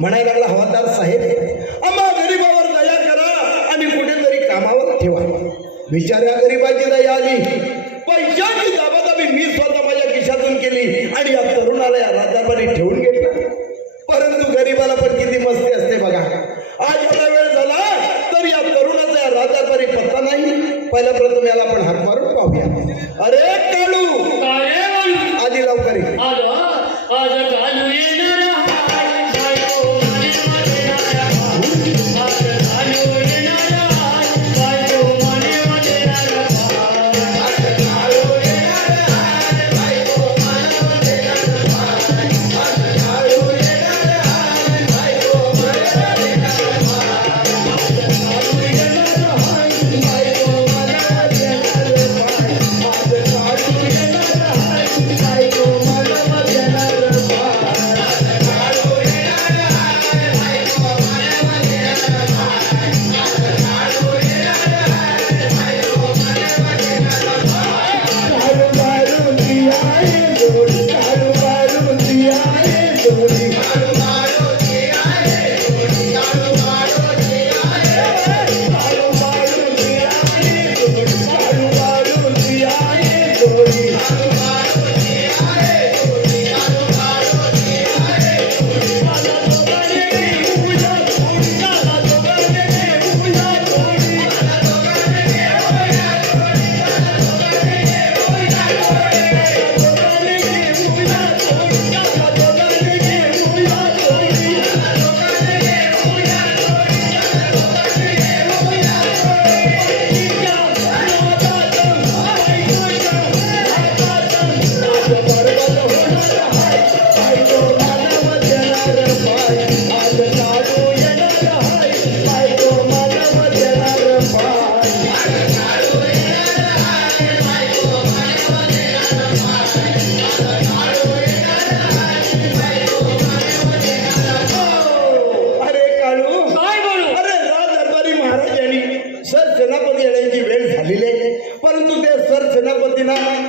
म्हणायला लागला, हवालदार साहेब आम्हा गरीबावर दया करा आणि कुठेतरी कामावर ठेवा. बिचाऱ्या गरीबाची दया आली, पैशाची दाबादाबी मी स्वतः माझ्या खिशातून केली आणि या तरुणाला या राज्यामध्ये ठेवून घेतलं. परंतु गरीबाला पण किती मस्ती असते बघा. आज एवढा वेळ झाला तर या तरुणाचा या राज्यामध्ये पत्ता नाही. पहिला प्रथम याला आपण हात मारून पाहूया. अरे काळू, आधी लवकर ये.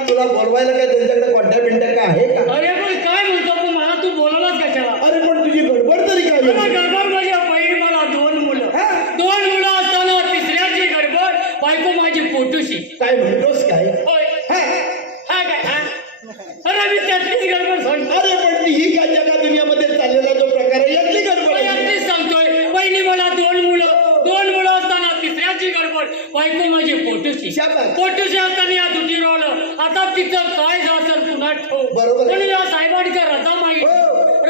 तुला बोलवायला काय त्यांच्याकडे कोणत्या मिनिटं काय आहे का? अरे पण काय म्हणतो तू मला, तू बोलवलाच कशाला? अरे पण तुझी गडबड तरी काय? गडबड माझ्या बहीण, मला दोन मुलं असताना तिसऱ्याची गडबड, बायको माझी पोटूशी. काय म्हणतोस काय? अरे मी त्यातलीच गडबड सांगतो. अरे पण ही काय जगा दुनियामध्ये चाललेला जो प्रकार आहे यातली गडबड यातलीच सांगतोय. बहिणी मला दोन मुलं असताना तिसऱ्याची गडबड, बायको माझी पोटूशी. पोटूशी असताना या दुधी रोवलं. आता तिचं काय झालं पुन्हा ठेव. बरोबर. या साहेबांच्या रजा मागितली.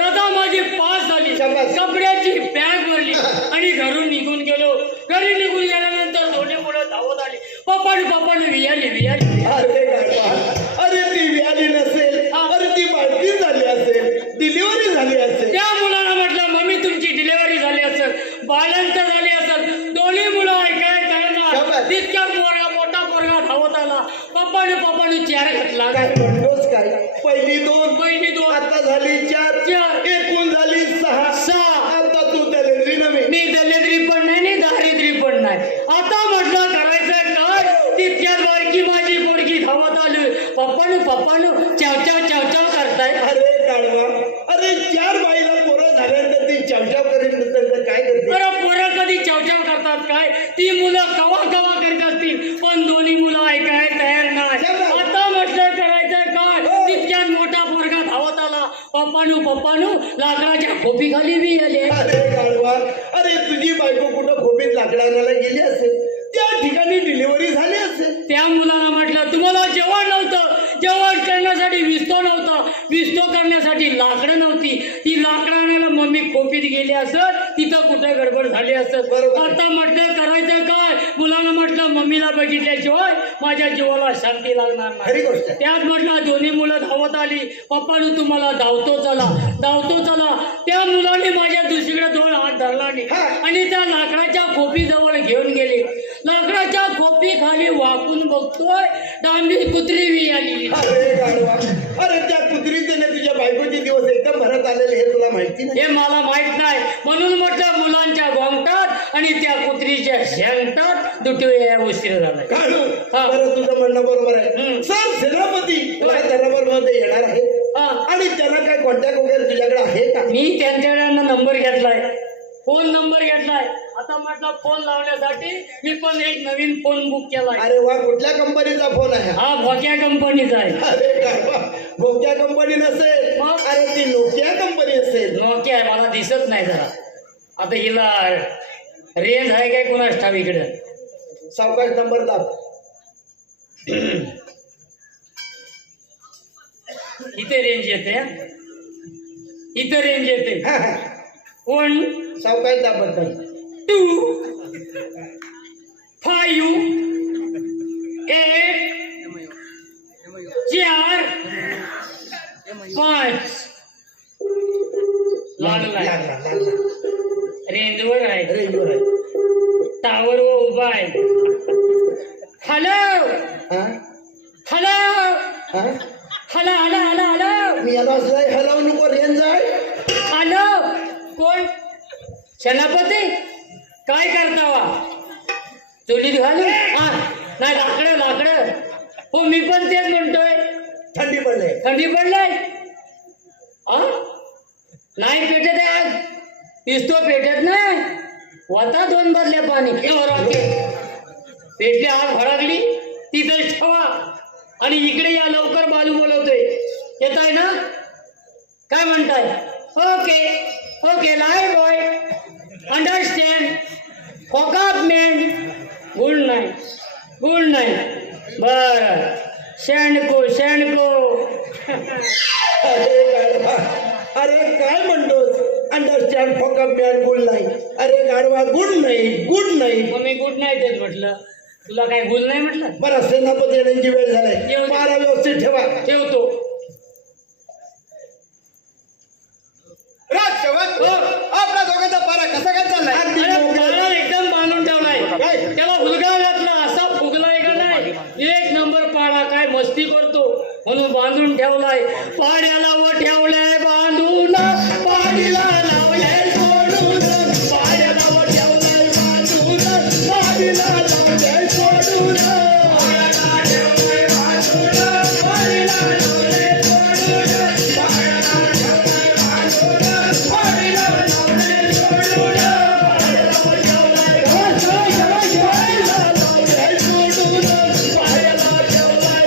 रजा माझी पास झाली. कपड्याची बॅग भरली आणि घरून निघून गेलो. घरी निघून गेल्यानंतर दोन्ही मुलं धावत आली. पप्पाने वियाली. अरे ती वियाली नसेल, अरे ती बाळती झाली असेल, डिलिव्हरी झाली असेल. त्या मुलाला म्हटलं, मम्मी तुमची डिलिव्हरी झाली असेल, बाळंत झाली असेल. दोन्ही मुलं ऐकायला तितक्या मोठा पोरगा धावत आला. पप्पाने चेअर घातला. काय म्हणतोस काय? पहिली दोन आता झाली चार, एकूण झाली सहा. आता तू दलिद्री नव्हे. मी दलिद्री पण नाही आणि दारिद्री पण नाही. आता म्हटलं करायचं काय? तितक्यात बारकी माझी पोरगी धावत आली. ती मुलं कवा कवा करत असतील, पण दोन्ही मुलं ऐकायला तयार नाही. आता म्हटलं करायचं काय, तितक्यात मोठा पोरगा धावत आला. पप्पानू लाकडाच्या खोपी खाली बी आले. अरे गाढवा, अरे तुझी बायको कुठं खोबीत लाकडा आणायला गेली असेल, त्या ठिकाणी डिलिव्हरी झाली असेल. त्या मुलाला म्हटलं तुम्हाला जेवण नव्हतं, जेवण करण्यासाठी विस्तो नव्हता, विस्तो करण्यासाठी लाकडं नव्हती. ती लाकडं आणायला मम्मी खोपीत गेली असत, तिथं कुठं गडबड झाली असत. बरोबर. आता म्हटलं करायचं काय, मुलानं म्हटलं मम्मीला बघितल्याशिवाय माझ्या जीवाला शांती लागणार नाही. खरी गोष्ट आहे. त्यात म्हटलं दोन्ही मुलं धावत आली. पप्पानू तुम्हाला धावतो चला. त्या मुलाने माझ्या दुसरीकडे दोन हात धरला नाही आणि त्या लाकडाच्या खोपी जवळ घेऊन गेले. लाकडाच्या खोपी खाली वाकून बघतोय, डांबी कुत्री बी आली. अरे गाढवा, अरे त्या कुत्रीचे ना तुझ्या बायकोचे दिवस एकदम भरत आलेले हे तुला माहिती नाही. हे मला माहित नाही, म्हणून म्हटलं मुलांच्या गोंगटात आणि त्या कुत्रीच्या शेंगटात दुटवे उशीर झाला. काढू हा. बरं, तुझं म्हणणं बरोबर आहे. हम्म. सर सेनापती तुला दरबारमध्ये येणार आहे हा. आणि त्यांना काय कॉन्टॅक्ट वगैरे तुझ्याकडे आहे का? मी त्यांच्याकडनं नंबर घेतलाय, फोन नंबर घेतलाय. आता म्हटलं फोन लावण्यासाठी मी पण एक नवीन फोन बुक केलाय. अरे वा, कुठल्या कंपनीचा फोन आहे? हा भोक्या कंपनीचा आहे. अरे गाढवा, नोकिया कंपनी नसेल, मग? अरे ती नोकिया कंपनी असेल. नोकिया आहे, मला दिसत नाही जरा. आता हिला रेंज आहे काय कोणाच ठाव इकडं. सावकाश नंबर दाब. इथे रेंज येते हा. इथे रेंज येते. हा, हा. 1 सावकाश दाब बद्दल. 2 5 8 4 5 लागलाय. लागला. रेंजवर आहे, रेंजवर आहे. टावर वर उभा आहे. हॅलो हा? हॅलो हा? हॅलो हॅलो हॅलो हॅलो मी याला असलाय हलवू नको, रेंज आहे. हॅलो कोण? सेनापती काय करता वा? चुलीत घालून? हा नाही, लाकडं. हो मी पण तेच म्हणतोय. थंडी पडले. थंडी पडलाय हा? नाही पेटत आहे आज, पिस्तो पेटत नाही. वाता 2 बदल्या पाणी पेटली, आग भडकली, तिथं ठेवा आणि इकडे या लवकर. बालू बोलवतोय, येत आहे ना? काय म्हणताय? Okay lie boy, understand, fuck up man, good night. बर शेंडको अरे गाढवा, अरे काय म्हणतोस? Understand, fuck up man, good night. अरे गाढवा, गुड नाईट. मग मी गुड नाईटच म्हटलं, तुला काय गुड नाही म्हटलं? बरं, सेनापती येण्याची वेळ झालाय, येऊ दे. मारा व्यवस्थित ठेवा. ठेवतो. राजसेवक, आपला दोघांचा पारा कसा काय चाललाय? अरे पारा एकदम बांधून ठेवलाय. काय? त्याला हुलगा घातला, असा फुगलाय का नाही? 1 नंबर पाडा, काय मस्ती करतो म्हणून बांधून ठेवलाय. पाड्याला व ठेवलाय बांधून, पाडीला लावलाय सोडून. पाड्याला व ठेवलाय बांधून, पाडीला लावलाय सोडून. पाड्याला ठेवलाय बांधून, पाडीला लावलाय सोडून. पाड्याला ठेवलाय बांधून, पाडीला लावलाय सोडून. पाड्याला व ठेवलाय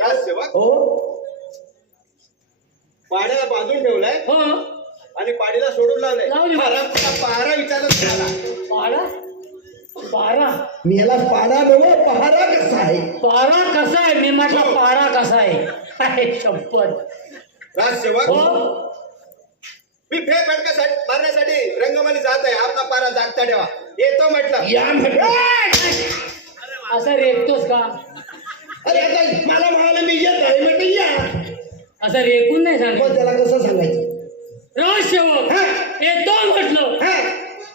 राजसेवक, हो पाड्याला बांधून ठेवलाय हो आणि पाडीला सोडून लावलंय. लावली. पहारा विचारला तुम्हाला. पारा मी याला पाडा नव्हे, पहारा कसा आहे? पारा कसा आहे? मी म्हटलं पारा कसा आहे? काय शपथ. राजसेवक, हो मी फेरफटका मारण्यासाठी रंगमाली जात आहे. आपला पारा जागता ठेवा. येतो म्हटलं. या असं रेखतोस का? अरे आता मला म्हणाले मी येत आहे म्हणजे या. असं रेकून नाही सांग. मग त्याला कसं सांगायचं? राजसेवक हा. येतो म्हटलं. हा,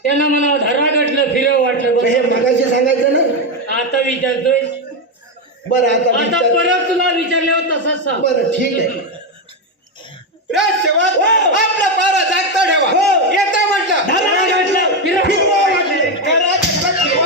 त्यांना मला धरा गटलं, फिरव वाटलं. मग हे बरं, मगाशी सांगायचं ना. आता विचारतोय. बरं आता आता विचार. परत तुला विचारल्यावर तसंच सांग. बरं ठीक आहे. राजसेवक, हो. आपला पारा जागता ठेवा. येतो म्हटलं. धरा गटलं, फिरव. फिरवा म्हटलं. करा, फिरवा.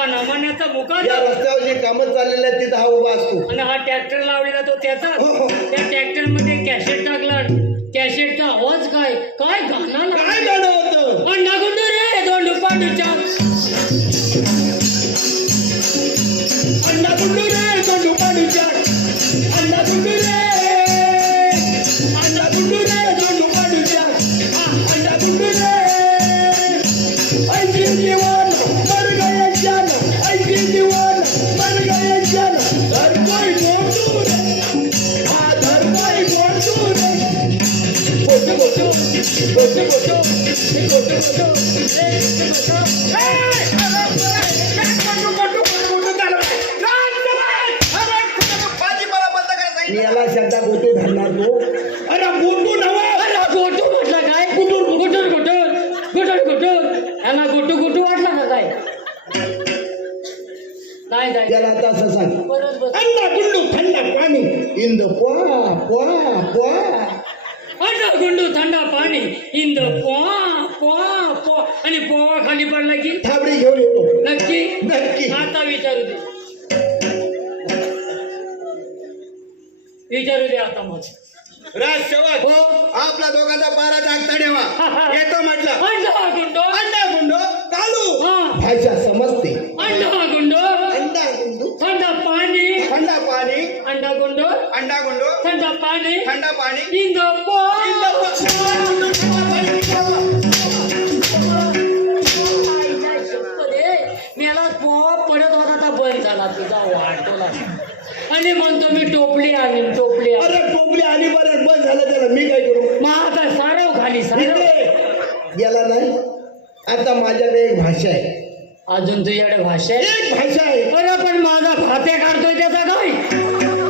हा नमान्याचा मुका या रस्त्यावर जे कामं चाललेले आहेत तिथं हा उभा असतो. आणि हा ट्रॅक्टर लावलेला तो त्याचा हो, हो. त्या ट्रॅक्टर मध्ये कॅसेट टाकला कॅसेटचा आवाज काय काय गाणं काय गाणं होतं? अंडा गुंडू रे दोन दुपाडूच्या अंडा गुंडू रे तो दुपाडीच्या अंडा गुंडू रे अंडा गुंडू रे तो दुपाडीच्या अंडा गुंडू रे ऐकी जीवन मर गए जान ऐकी जीवन मर गए जान धर कोई गोंडू रे धर कोई गोंडू रे गोटू गोटू गोटू गोटू गोटू याला शब्दा गोटू धरणार तो. अरे गोटू नवा अरे गोटू म्हटलं काय गुटूर गुटूर गुटूर गुटूर गुटूर यांना गोटू गोटू वाटला का काय नाही नाही त्याला तसं सांग. परत बस अंडा गुंडू थंड पाणी इन द पॉ पॉ पॉ अंडा गुंडू थंडा पाणी इंद पॉ पॉ पॉ आणि पोवा खाली पडला की थाबडी घेऊन येतो. नक्की नक्की. आता विचारू दे विचारू दे आता मग राजसेवक हो आपला दोघांचा पारा जागता ठेवा. येतो म्हटलं. अंडा गुंडो अंडा गुंडो चालू. हा भाषा समजते. अंडा गुंडो अंडा गुंडू थंडा पाणी थंडा पाणी अंडा गुंडो अंडा गुंडो थंडा पाणी थंडा पाणी इंद पॉ मला पोहा पडत होता आता बंद झाला तुझा वाटोला आणि म्हणतो मी टोपली आणीन टोपली आणीन. अरे टोपली आणि बरं बंद झालं त्याला मी काय करू. मग आता सारव खाली सारव इकडे गेला नाही. आता माझ्याकडे एक भाषा आहे. अजून तुझ्याकडे भाषा आहे एक भाषा आहे. बरं पण माझा भाते काढतोय त्याचा काय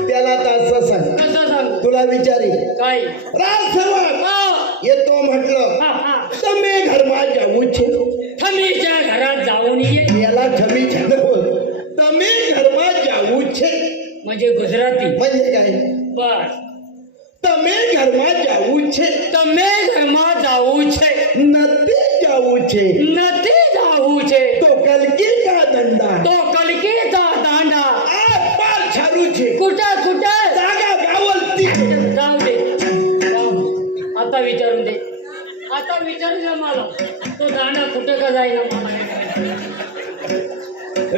त्याला आता असं सांग. कसं सांगू तुला विचारी काय राजसेवक हा, येतो म्हटलं हा, हा. તમે ઘરમાં જવું છે. थमीच्या घरात जाऊन ये याला थमी छंद તમે ઘરમાં જવું છે म्हणजे गुजराती म्हणजे काय. बर તમે ઘરમાં જવું છે તમે ઘરમાં જાવું છે નથી જવું છે નથી જાવું છે તો કલકી કા દંડા तो कलकीचा दांडा આ પાર છારું છે कुठं कुठं जागा गावलती. जाऊ दे जाऊ दे. आता विचारून दे आता विचारू दे मला तो दांडा कुठं का जाईना मला हे करायचं.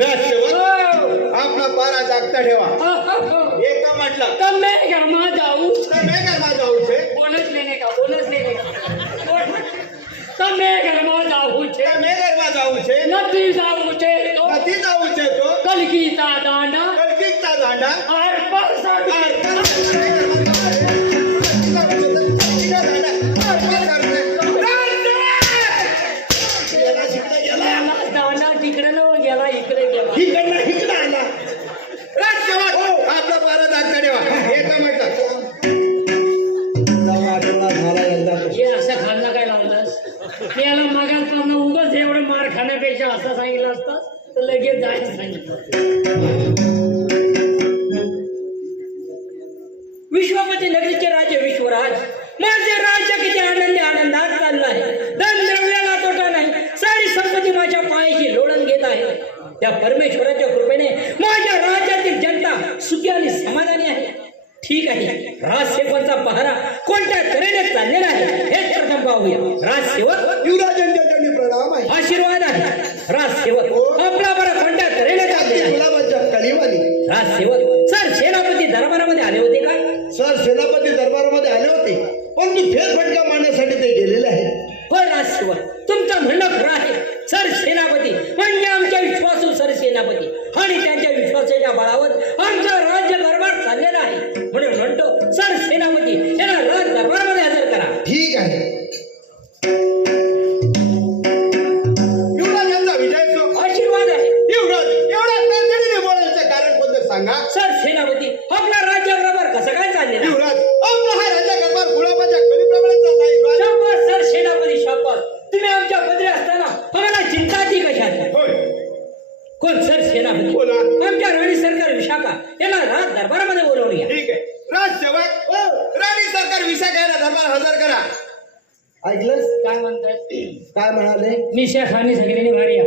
राजसेवक हो. आपला पारा जागता ठेवा. हो, हो, हो. येतो म्हटलं તમે ઘરમાં જાવું તમે ઘરમાં જવું છે બોનસ લેને का बोनस लेने का તમે ઘરમાં જાવું છે તમે ઘરમાં જવું છે નથી જાવું છે તો નથી જવું છે તો કલકીતા દાંડા કલકીતા દાંડા આર પાર સારું. याला शिकता गेला. याला दांडा तिकडे न गेला इकडे गेला इकडनं इकडं आला. राजसेवक आपला पारा जागता ठेवा. येतो म्हटलं आठवडा झाला एकदा. हे असं खाल्लं काय लावलंस मी याला मागासपासून उगाच एवढं मार खाण्यापेक्षा असं सांगितलं असतं तर लगेच जायचं सांगितलं. विश्वपती नगरीचे राजे विश्वराज माझे राज्य किती आनंदी आनंदात चाललं आहे. धन द्रव्याला तोटा नाही सारी संपत्ती माझ्या पायाची लोळण घेत आहे. त्या परमेश्वराच्या कृपेने माझ्या राज्यातील जनता सुखी आणि समाधानी आहे. ठीक आहे राजसेवकांचा पहारा कोणत्या तऱ्हेने चाललेला आहे हे प्रथम पाहूया. राजसेवक युवराजांच्या चरणी प्रणाम आहे. आशीर्वाद आहे. राजसेवक आपला बरं कोणत्या तऱ्हेने चाललेला आहे. गुलाबाच्या कलीवाली राजसेवक सर सेनापती दरबारामध्ये आले होते का सर सेनापती दरबारामध्ये आले होते पण तू फेरफटका मारण्यासाठी ते गेलेले आहेत. होय राजसेवक तुमचं म्हणणं खरं आहे. सर सेनापती म्हणजे आमच्या विश्वासू सर सेनापती आणि त्यांच्या विश्वासाच्या बळावर आमचं राज्य दरबार चाललेला आहे. म्हणून म्हणतो सर सेनापती यांना राज दरबारामध्ये हजर करा. ठीक आहे. युवराजांचा विजय सो. आशीर्वाद आहे. युवराज एवढा तडजोडीने बोलायचं कारण कोणतं सांगा. सर सेनापती आपला राज्य दरबार कसं काय चाललेला आहे? युवराज आपला हा राजा कारभार गुलाबाच्या कलीप्रमाणे चालला आहे. युवराज. शाबास सर सेनापती शाबास तुम्ही आमच्या पदरी असताना आम्हाला चिंता ती कशाची होय कोण सर सेनापती बोला. आमच्या राणी सरकार विशाखा यांना राज दरबारामध्ये बोलवून या. ठीक आहे. राजसेवक राणी सरकार विशाखा यांना दरबार हजर करा. ऐकलंस काय म्हणतात काय म्हणाले. निशा खाणी सगळ्यांनी भारी या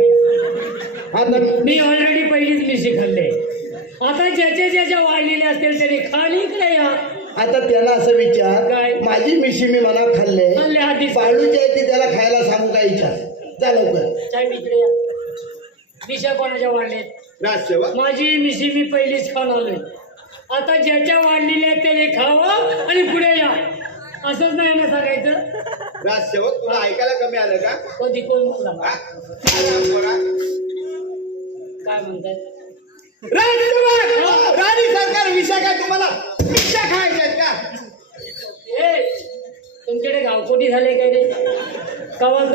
आता मी ऑलरेडी पहिलीच मिशी खाल्ले. आता ज्याच्या ज्याच्या वाढलेल्या असतील त्याने खाली इकडे या. आता त्याला असं विचार काय? माझी मिशी मी मला खाल्ले खाल्ले आधी बाळूची आहे ती त्याला खायला सांगू का विचार जा लवकर साहेब इकडे या. मिशा कोणाच्या वाढलेत? राजसेवा माझी मिशी मी पहिलीच खाऊन आलोय. आता ज्याच्या वाढलेल्या आहेत त्याने खावं आणि पुढे या. असंच नाही ना सांगायचं. राजसेवक तुला ऐकायला कमी आलं का कधी कोण म्हणला? हा? काय म्हणतात? राजसेवक राणी सरकार विषय काय तुम्हाला मिशा खायच्या आहेत का ए, तुमच्याकडे गावकोटी झाले काय रे? कवाल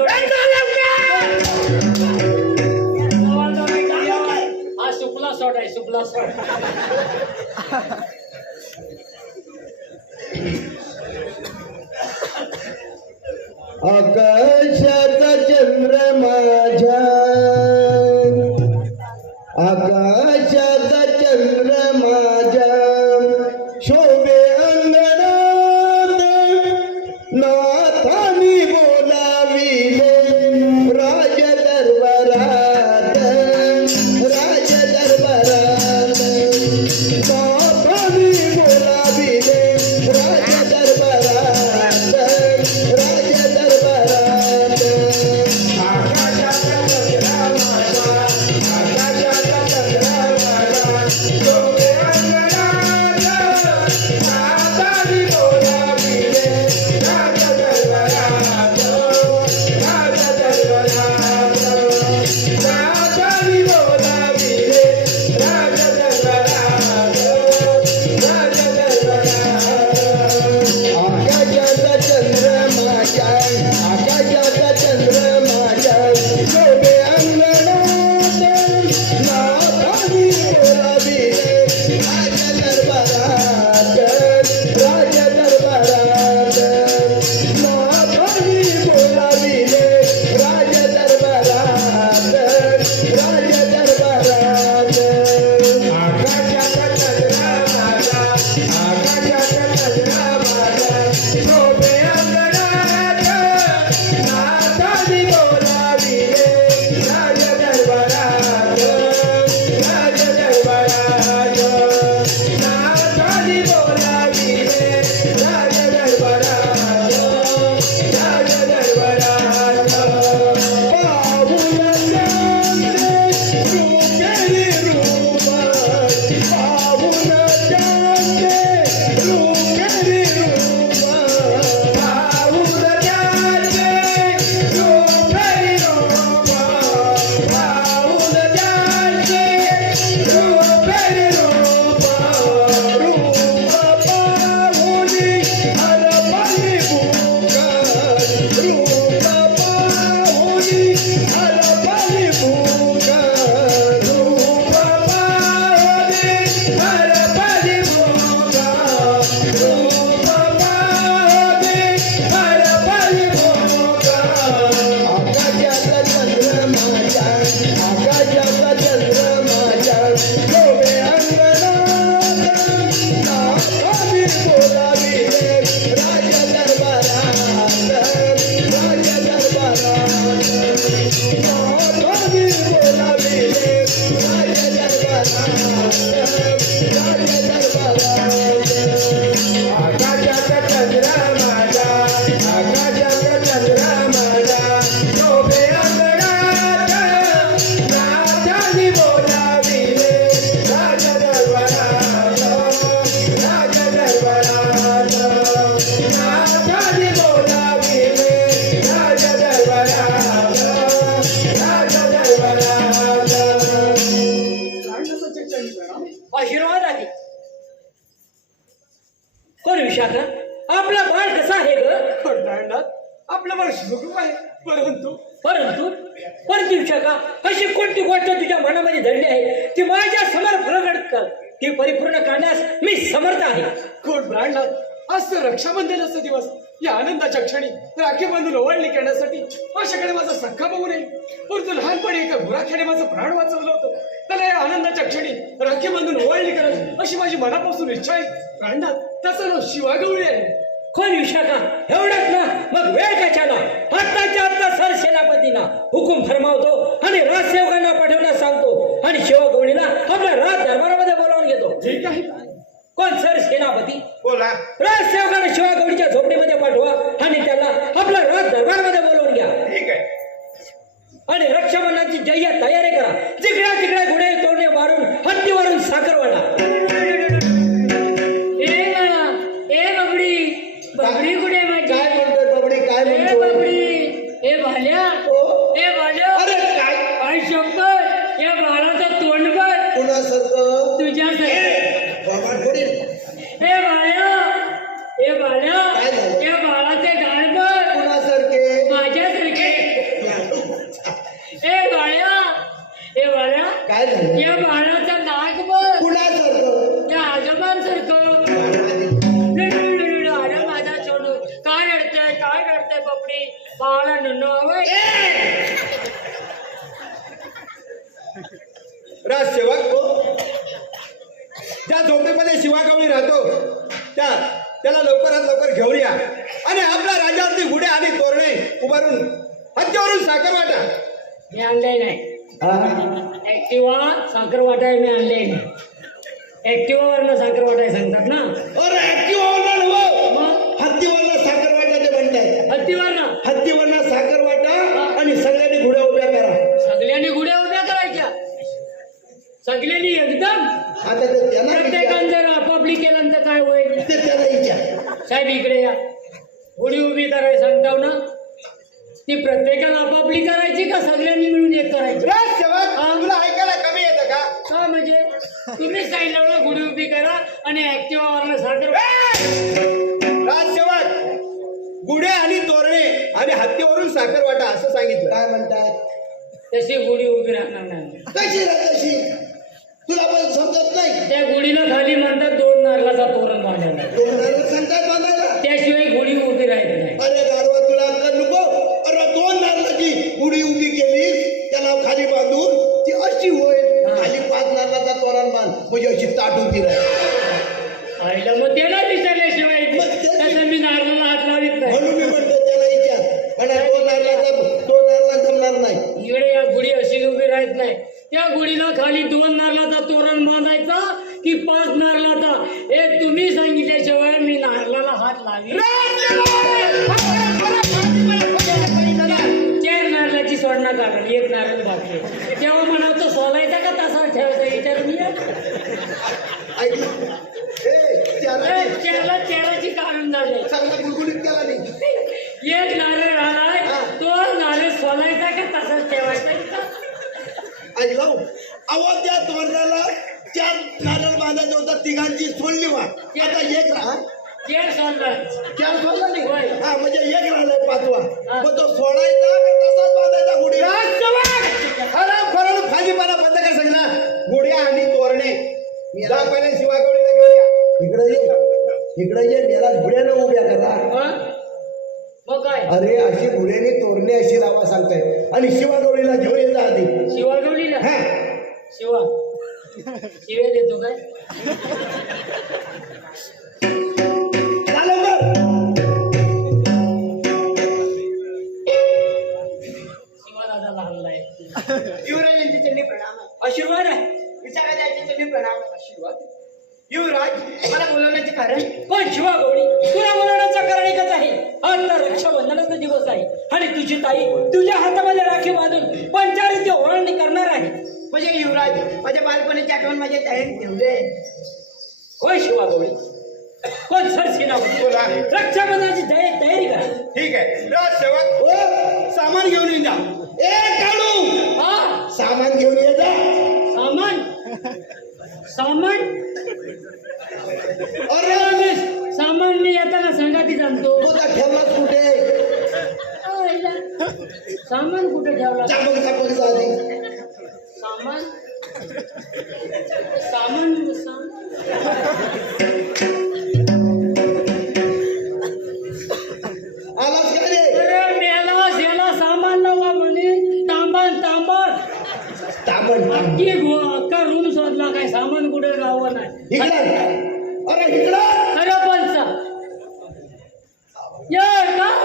हा सुपला सॉट आहे, सुपला सॉट. आकाशाचा चंद्र माझ्या आकाशाचा चंद्र माझ्या शोभे अंगणात नाथानी बोलाविले राज दरबारात राज दरबारात नाथानी बोलाविले राज दरबारात राज दरबारात आकाशाचा चंद्र माझ्या आकाशाचा चंद्र माझ्या शोभे अंगणात नाथानी बोलाविले राज दरबारात राज दरबारात नाथानी बोलाविले राज दरबारात राज दरबारात आकाशाचा चंद्र माझा आकाशाचा चंद्र माझा शोभे अंगणात नाथानी बोलाविले राज दरबारात राज दरबारात नाथानी बोलाविले राज दरबारात राज दरबारात पाहून जाते रुपेरी रूप पाहून जाते रुपेरी रूप पाहून जाते रुपेरी रूप पाहून जाते रुपेरी रूप रूप पाहुनी हरपली भूक रूप पाहुनी हरपली भूक रूप पाहुनी हरपली भूक रूप पाहुनी हरपली भूक आकाशाचा चंद्र माझ्या आकाशाचा चंद्र माझ्या शोभे अंगणात नाथानी बोलाविले राज दरबारात राज दरबारात नाथानी बोलाविले राज दरबारात राज दरबारात आकाशाचा चंद्र माझा आकाशाचा चंद्र माझा शोभे अंगणात नाथानी बोलाविले राज दरबारात राज दरबारात नाथानी बोलाविले राज दरबारात राज दरबारात आशीर्वाद आहे. कोण विशाखा? आपला बाळ कसा आहे ग? आपलं बाळ सुखरूप आहे परंतु परंतु परंतु विशाखा अशी कोणती गोष्ट तुझ्या मनामध्ये धरली आहे ती माझ्या समोर प्रगट कर. ती परिपूर्ण करण्यास मी समर्थ आहे. कोण ब्रांडनाथ आज तर रक्षाबंधनाचा दिवस. या आनंदाच्या क्षणी राखी बांधून ओवाळणी करण्यासाठी माझ्याकडे माझा सख्खा भाऊ नाही, परंतु लहानपणी एका गुराख्याने माझं प्राण वाचवलं होतं. त्याला या आनंदाच्या क्षणी राखी बांधून ओवाळणी करत अशी माझी मनापासून इच्छा आहे. ब्रांडनाथ त्याचं नाव शिवागवळी आहे. कोण विशाखा? एवढंच ना? मग वेळ कशाला? आत्ताच्या आत्ता सर सेनापतींना हुकूम फरमावतो आणि राजसेवकांना पाठवण्यास सांगतो आणि शिवगवळीला आपल्या राज दरबारामध्ये बोलावून घेतो. ठीक आहे. कोण सर सेनापती? बोला. राजसेवकांना शिवगवळीच्या झोपडीमध्ये पाठवा आणि त्याला आपल्या राज दरबारामध्ये बोलावून घ्या ठीक आहे. आणि रक्षाबंधनाची जय्या तयारी करा. जिकडे तिकडे घोडे तोडणे मारून हत्तीवरून साखर वाटा. ए बबडी बबडी कुठे आहे माझी? काय म्हणतोय बबडी? काय ए म्हणतोय? बबडी ए भाल्या हो. ए भाल्या अरे काय आई शपथ या बाळाचं तोंड बघ कुणासारखं? तुझ्यासाठी. बाबा थोडी. ए भाल्या ए भाल्या काय झालं? या बाळाचे गाल बघ कुणासारखे? माझ्यासारखे. ए बाळ्या काय झालं? या बाळाचं नाक बघ कुणासारखं? त्या आजोबांसारखं. अरे माझा छोडू काय रडतंय बबडी बाळाला नन्नू हवंय. राजसेवक हो. ज्या झोपडीमध्ये शिवागवळी राहतो त्याला लवकरात लवकर घेऊन या आणि आपल्या राज्यावरती गुढे आणि तोरणे उभारून हत्तीवरून साखर वाटा. मी आणलंय नाही ऍक्टिवा साखर वाटाय मी आणले नाही. ऍक्टिवावरनं साखर वाटाय सांगतात ना. अरे ऍक्टिव्ह मग हत्तीवरनं साखर वाटा ते म्हणतात. हत्तीवरनं हत्तीवरनं साखर वाटा आणि सगळ्यांनी घोड्या उभ्या करा. सगळ्यांनी गुड्या उभ्या करायच्या. सगळ्यांनी एकदम. आता ते त्यांना प्रत्येकानं विचार. जर आपापली केलं तर काय होईल? ते त्याला विचार. साहेब इकडे या. गुढी उभी करायला सांगताव ना ती प्रत्येकाला आपापली करायची का सगळ्यांनी मिळून एक करायची? राजसेवक हा? तुला ऐकायला कमी येतं का? का म्हणजे तुम्ही सांगितलं गुढी उभी करा आणि ऍक्टिव्हावरनं साखर. राजसेवक गुढे आणि तोरणे आणि हत्तीवरून साखर वाटा असं सांगितलं. काय म्हणतात? तशी गुढी उभी राहणार नाही. कशी रे कशी? तुला पण समजत नाही. त्या गुढीला खाली म्हणतात 2 नारळाचा तोरण बांधायला. तोरणाला सांगतात बांधायला. त्याशिवाय गुढी उभी राहत नाही. अरे गाडवा तुला अक्कल नको. अरे 2 नारळाची गुढी उभी केली त्याला खाली बांधून ती अशी होईल. हा. खाली 5 नारळाचा तोरण बांध म्हणजे अशी ताट उभी राहील. आईला मग त्याला विचारल्याशिवाय मग ते- तसं मी नारळाला हात लावित नाही. म्हणून मी म्हणतो त्याला विचार. पण 2 नारळाचा जमणार नाही. इकडे या गुढी अशी उभी राहत नाही. त्या गुढीला खाली 2 नारळाचा तोरण बांधायचा की 5 नारळाचा हे तुम्ही सांगितल्याशिवाय मी नारळाला हात लावी. 4 नारळाची सोडणं काढून 1 नारळ बाकी आहे. तेव्हा म्हणावं तो सोलायचा का तसा ठेवायचा विचार मी ऐकलं? त्याला चेहराची काढून झाले. चांगला गुळगुळीत केला नाही. 1 नारळ राहिलाय तो नारळ सोलायचा का तसाच ठेवायचा? ऐकलं? अहो त्या तोरणाला 4 नारळ बांधायचं होतं. तिघांची सोडली वा. आता 1 राहा. 4 सोडला. 4 सोडला नाही. होय. हा म्हणजे 1 राहिलाय 5वा. हा. मग तो सोडायचा का तसाच बांधायचा गुढी? अरे खरं खालीपणा बंद कर सगळा. गुढ्या आणि तोरणे जा पहिले शिवागवळीला घेऊन या. इकडे ये याला गुढ्यानं उभ्या करा. मग काय अरे अशी गुढ्याने तोरणे अशी लावा सांगताय आणि शिवागवळीला घेऊन येता आधी. शिवागवलीला हा शिवा शिवे देतो काय? चालेल मग. शिवा दादाला हल्लाय. युवराजांचे चरणी प्रणाम. आशीर्वाद आहे. विचाराच्या चरणी प्रणाम. आशीर्वाद. युवराज मला बोलवण्याचे कारण? पण शिवागवळी तुला बोलवण्याचं कारण एकच आहे. आता रक्षाबंधनाचा दिवस आहे आणि तुझी ताई तुझ्या हातामध्ये राखी बांधून पंचारीची ओळणी करणार आहे. म्हणजे युवराज माझ्या बालपणीची आठवण माझ्या तयारीत ठेवले. होय शिवागवळी. पण सर सेनापती रक्षाबंधनाची तयारी करा. ठीक आहे. राजसेवक ओ सामान घेऊन येऊन जा. काढू हा सामान घेऊन ये जा. सामान अरे सामान मी येताना संगाती जाणतो. तुझा ठेवलाच कुठे? सामान कुठे ठेवला? चापक आधी. सामान सामान आलाच का रे? अरे मेला शेला सामान लावा म्हणे. तांबण ताबण अख्खा रूम शोधला काय सामान कुठे गावं नाही. इकडं. अरे इकडं. अरे पंचा ये गाव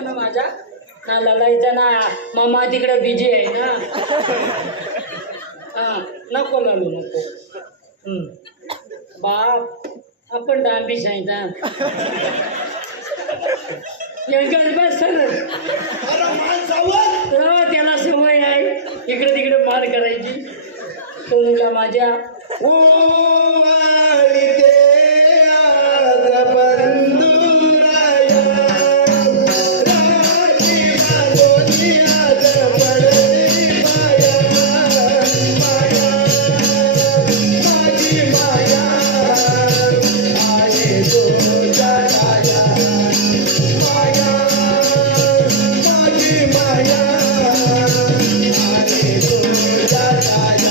म्हणा माझ्या ना ललायचं ना मामा तिकडे बिजी आहे ना. हा नको लालू नको. बाप आपण डांबी सांगितलं सर अरे माणसावर त्याला सवय आहे इकडे तिकडे मार करायची. सोनूला माझ्या ओ वाळी ते आज बंधुराया, राजी मागोनी आज पडली माया, माया माझी माया आहे तुझ्या राया, माया माझी माया आहे तुझ्या राया.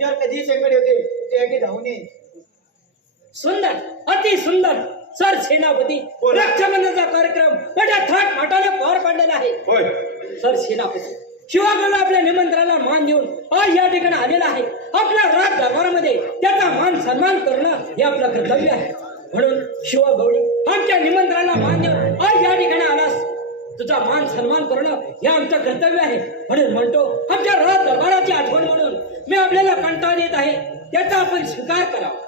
जर कधी संकट होते ते धावून ये. सुंदर अति सुंदर सर सेनापती रक्षाबंधनाचा कार्यक्रम मोठ्या थाट माटाने पार पडलेला आहे. होय सर सेनापती शिवाबाला आपल्या निमंत्रणाला मान देऊन आज या ठिकाणी आलेला आहे. आपल्या राज दरबारामध्ये त्याचा मान सन्मान करणं हे आपलं कर्तव्य आहे. म्हणून शिवा गौडी आमच्या निमंत्रणाला मान देऊन आज या ठिकाणी आलास तुझा मान सन्मान करणं हे आमचं कर्तव्य आहे. म्हणून म्हणतो आमच्या राज दरबाराची आठवण म्हणून मी आपल्याला कंटाळ येत आहे, त्याचा आपण स्वीकार करावा.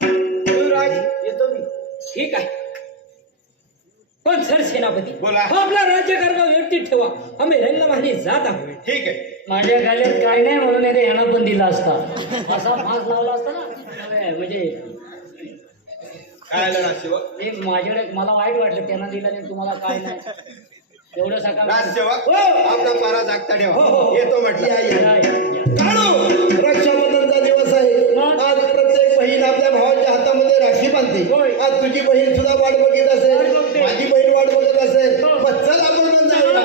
युवराज येतो मी. ठीक आहे. पण सर सेनापती, बोला. आपला राज्यकारभार व्यवस्थित ठेवा. आम्ही रंगमाली जात आहोत. ठीक आहे. माझ्या गाल्यात काय नाही म्हणून येते ह्याला पण दिला असता, असा फास लावला असता ना. म्हणजे काय आलं राजसेवक? एक माझ्याकडे मला वाईट वाटलं त्यांना दिला नाही तुम्हाला काय नाही एवढं सकाळ राजसेवक आपला पारा जागता ठेवा. येतो म्हटलं. या, या. काढू रक्षाबंधनचा दिवस आहे. आज प्रत्येक बहीण आपल्या भावाच्या हातामध्ये राखी बांधते. होय. आज तुझी बहीण सुद्धा वाट बघत वाट असेल, बघते. माझी बहीण वाट बघत असेल. हो. पण चल आपण पण जाऊया.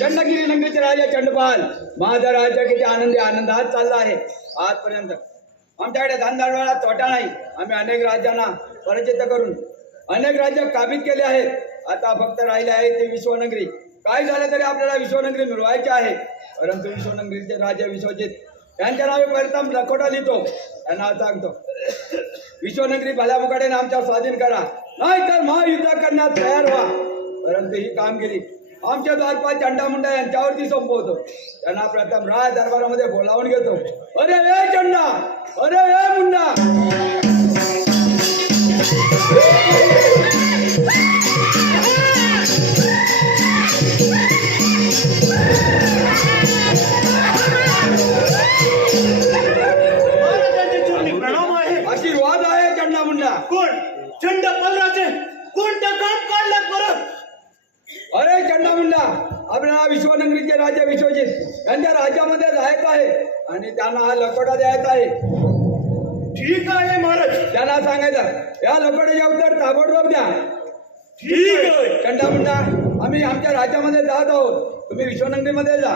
चंडगिरी नगरीचे राजा चंडपाल माझा राज्य किती आनंदात चालला आहे. आजपर्यंत आमच्याकडे धनदाडवाला तोटा नाही. आम्ही अनेक राज्यांना पराजित करून अनेक राज्य काबीज केले आहेत. आता फक्त राहिले आहे ते विश्वनगरी. काय झालं तरी आपल्याला विश्वनगरी मिळवायची आहे. परंतु विश्वनगरीचे राजा विश्वजित यांच्या नावे प्रथम लखोटा लिहितो. त्यांना सांगतो विश्वनगरी भल्यामुकाडे आमच्या स्वाधीन करा, नाहीतर महायुद्ध करण्यास तयार व्हा. परंतु ही कामगिरी आमच्या द्वारपाल चंडामुंडा यांच्यावरती सोपवतो. त्यांना प्रथम राज दरबारामध्ये बोलावून घेतो. अरे ए चंडा, अरे ए मुंडा. महाराजांचे चरणी प्रणाम आहे. आशीर्वाद आहे चंडा मुंडा. कोण? चंडपलराजे कोणतं काम काढलं परत? अरे चंडा मुंडा, आपल्याला विश्वनगरीचे राजा विश्वजित यांच्या राज्यामध्ये जायचं आहे आणि त्यांना हा लकोटा द्यायचा आहे. ठीक आहे महाराज. त्यांना सांगायचं या लकोट्याच्या उत्तर ताबडतोब द्या. ठीक आहे. चंडा मुंडा, आम्ही आमच्या राज्यामध्ये जात आहोत, तुम्ही विश्वनगरीमध्ये जा.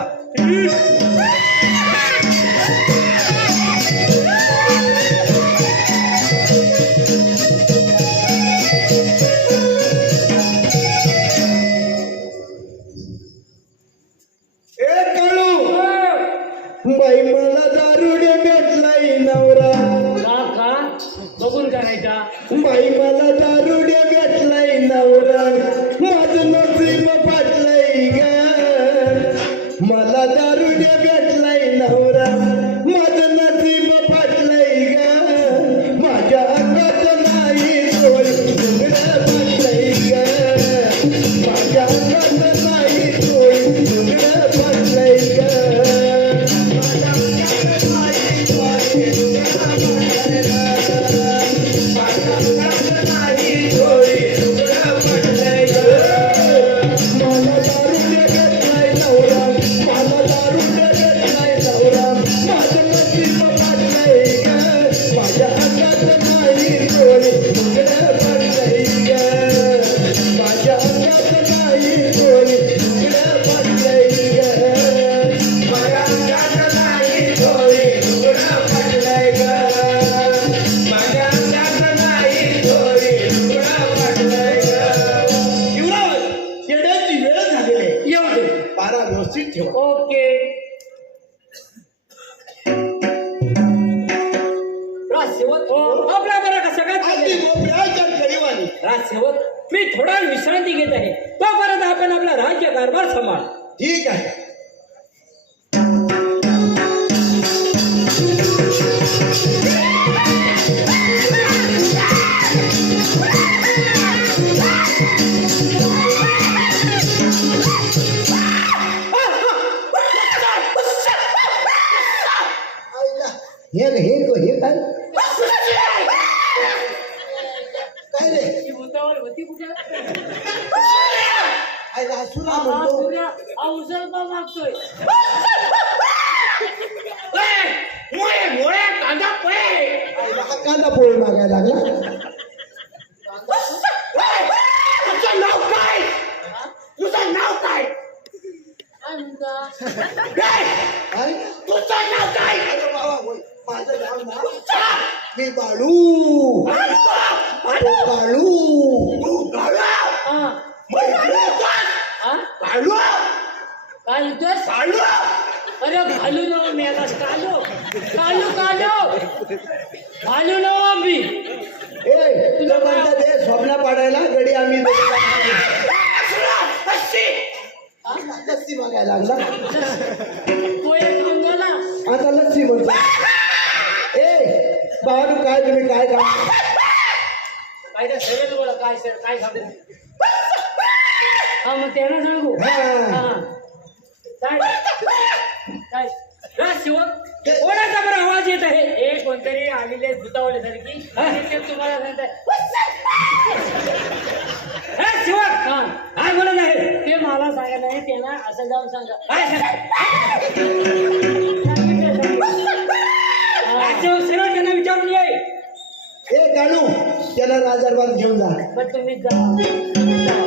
ए काळू, बाई मला दारुडे भेटलाय नवरा. का बघून करायचा बाई मला दारुडे भेटलाय नवरा. माझं नसीब फाटलंय ग. मला दारुडे भेटलाय नवरा. माझं नसीब फाटलंय ग. माझ्या अंगात नाही तोय लुगडं फाटलंय ग. माझ्या अंगात नाही तोय लुगडं फाटलंय ग. माझ्या अंगात नाही तोय लुगडं फाटलंय ग. माझ्या अंगात नाही तोय लुगडं फाटलंय ग. मला दारुडे भेटलाय नवरा. मला दारुडे भेटलाय नवरा. माझं नशीब फाटलंय ग. माझ्या अंगात नाही तोय लुगडं फाटलंय ग. माझ्या अंगात नाही तोय लुगडं फाटलंय ग. माझ्या अंगात नाही तोय लुगडं फाटलंय ग. माझ्या अंगात नाही तोय लुगडं फाटलंय ग. युवराज, येण्याची वेळ झालेली आहे. येऊ दे. पारा व्यवस्थित ठेवा. ओके. राजसेवक, आपला बरा का सगळ्यात अगदी पहिले मोकळ्याच्या गरिबानी. राजसेवक, मी थोडा वेळ विश्रांती घेत आहे. तोपर्यंत आपण आपला राज्यकारभार सांभाळ. ठीक आहे. हे काय काय रे? ती भूतावर होती कुठे आईला हसू ना हा म्हणतो. सूर्या हा उचलपा मागतोय मोळ्या कांदा पळे. आईला हा कांदा पोळी मागायला लागला. तुझं नाव काय? तुझं नाव काय? काय म्हणता काय? काय? तुझं नाव काय? अरे बाबा, होय. माझं नाव ना मी बाळू बाळू हा हा बाळू काय म्हणतोस अरे घालू न मेला घालू न आम्ही ए तुला म्हणतात ते स्वप्न पाडायला गडी आम्ही लस्सी मागायला लागला तो एक अंगाला आता लस्सी म्हणतो ए बाळू काय तुम्ही काय काम काय त्या सगळं बोला काय सर काय सांगू हा मग त्यांना सांगू हा. हा काय शिवक कोणाचा बरं आवाज येत आहे हे कोणतरी आलेले भूतावल्यासारखी आणि ते तुम्हाला सांगताय हे शिवक हा काय बोलत आहे ते मला सांगायला नाही त्यांना असं जाऊन सांगा काय हा. सरळ त्यांना विचारून ये ए काळू त्याला राजारबाग घेऊन जा मग तुम्ही जा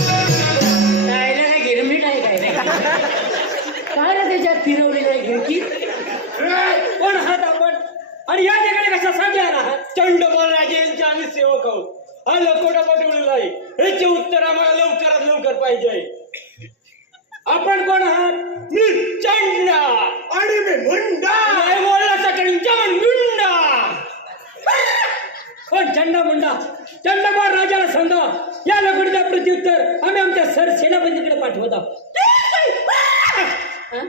काय रे, काय गिरमीट आहे काय रे? काय रे त्याच्यात फिरवली नाही गिरकी कोण आहात आपण आणि या ठिकाणी कशासाठी आहात चंडबल राजे यांचे आम्ही सेवक आहोत हा लकोटा पाठवलेला आहे याचे उत्तर आम्हाला लवकरात लवकर पाहिजे आपण कोण आहात मी चंडा आणि मी मुंडा नाही बोलला सकाळी जमन गुंडा कोण चंडा मुंडा चंडबार राजाला सांगा या लकडीचा प्रत्युत्तर आम्ही आमच्या सर सेनापतीकडे पाठवत आहोत हा?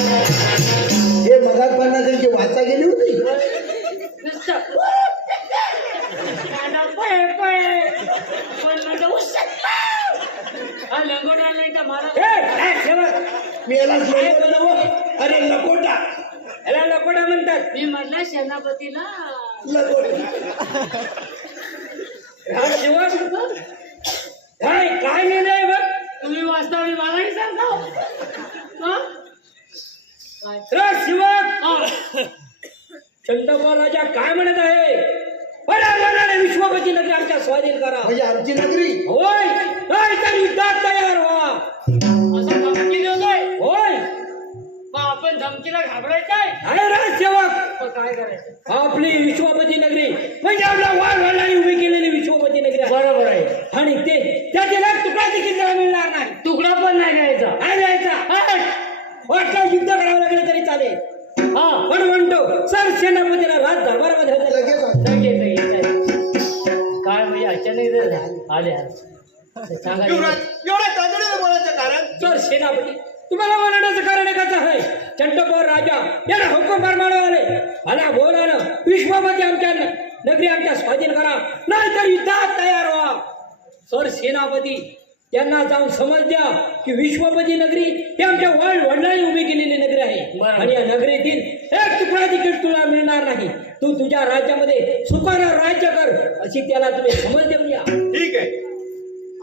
हे मगात पन्नास त्यांची वाचा गेली होती नुसतं. कांदा पळे, पळे. पण म्हणतो, "उस्सट." हा लंगोटा नाही तर मला हे सेवक मी याला बोलवलं ना बुवा. अरे लकोटा याला लकोडा म्हणतात मी म्हटलं सेनापतीला लकोटा हा सेवक काय निर्णय बघ तुम्ही वाचता मी मला नाही सांगता हा? काय? रे शिवक हा. चंडबार राजा काय म्हणत आहे बरोबर विश्वपती नगरी आमच्या स्वाधीन करा म्हणजे आमची नगरी होय नाही तर युद्धात तयार व्हा असं धमकी देतोय होय मग आपण धमकीला घाबरायचंय अरे रे सेवक मग काय करायचं आपली विश्वपती नगरी म्हणजे आपल्या वाढ वडिलांनी उभी केलेली विश्वपती नगरी आहे. बरोबर आहे आणि ते त्याचे एक तुकडा देखील त्याला मिळणार नाही तुकडा पण नाही घ्यायचा काय द्यायचा वाटलं युद्ध करावं लागलं तरी चालेल हा पण म्हणतो सर सेनापतीला राज दरबारामध्ये हजर करा. लगेच आणतो. काय म्हणजे अचानक जर आले सांगा एवढ्या तातडीने बोलायचं कारण सर सेनापती तुम्हाला बोलण्याचं कारण एकच आहे चंडबार राजा याला हुकूम फरमावले आला बोलानं विश्वपती आमच्या नगरी आमच्या स्वाधीन करा नाहीतर युद्धात तयार व्हा सर सेनापती त्यांना जाऊन समज द्या की विश्वपती नगरी ही आमच्या वडिलांनी उभी केलेली नगरी आहे बरोबर. आणि या नगरीतील एक तुकडा देखील तुला मिळणार नाही तू तुझ्या राज्यामध्ये सुखानं राज्य कर अशी त्याला तुम्ही समज देऊन या ठीक आहे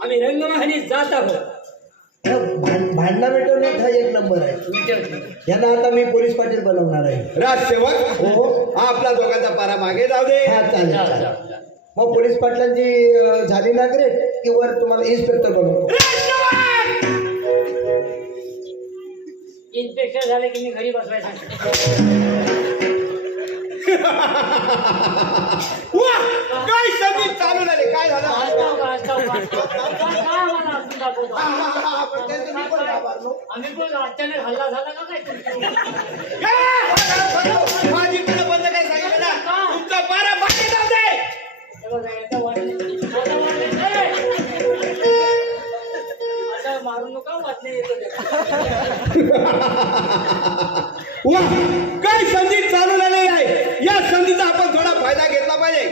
आम्ही रंगमहाली जात आहोत भांडणा मिटवण्यात हा एक नंबर आहे यांना आता मी पोलीस पाटील बनवणार आहे राजसेवक हो हा आपला दोघांचा पारा मागे जाऊ दे हा चालेल मग पोलीस पाटलांची झाली ना ग्रेट की वर तुम्हाला इन्स्पेक्टर बनवतो इन्स्पेक्टर झाले की मी घरी बसवायचं काय संगीत चालू झाले काय झालं आम्ही पण अचानक हल्ला झाला का काय माझी इकडे बंद काय सांगितलं ना तुमचा पारा मागे जाऊ दे आता मारू नका वाटणे वा काय संधी चालू झालेली आहे या संधीचा आपण थोडा फायदा घेतला पाहिजे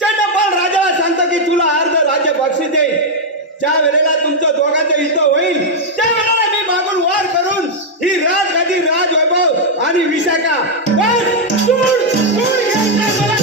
चंडपाल राजाला सांगतो की तुला अर्ध राज्य बक्षीस देईल ज्या वेळेला तुमचं दोघांचं हित होईल त्या वेळेला मी मागून वार करून ही राजगादी राजवैभव आणि विशाखा बस, सूड, सूड घ्यायचा मला,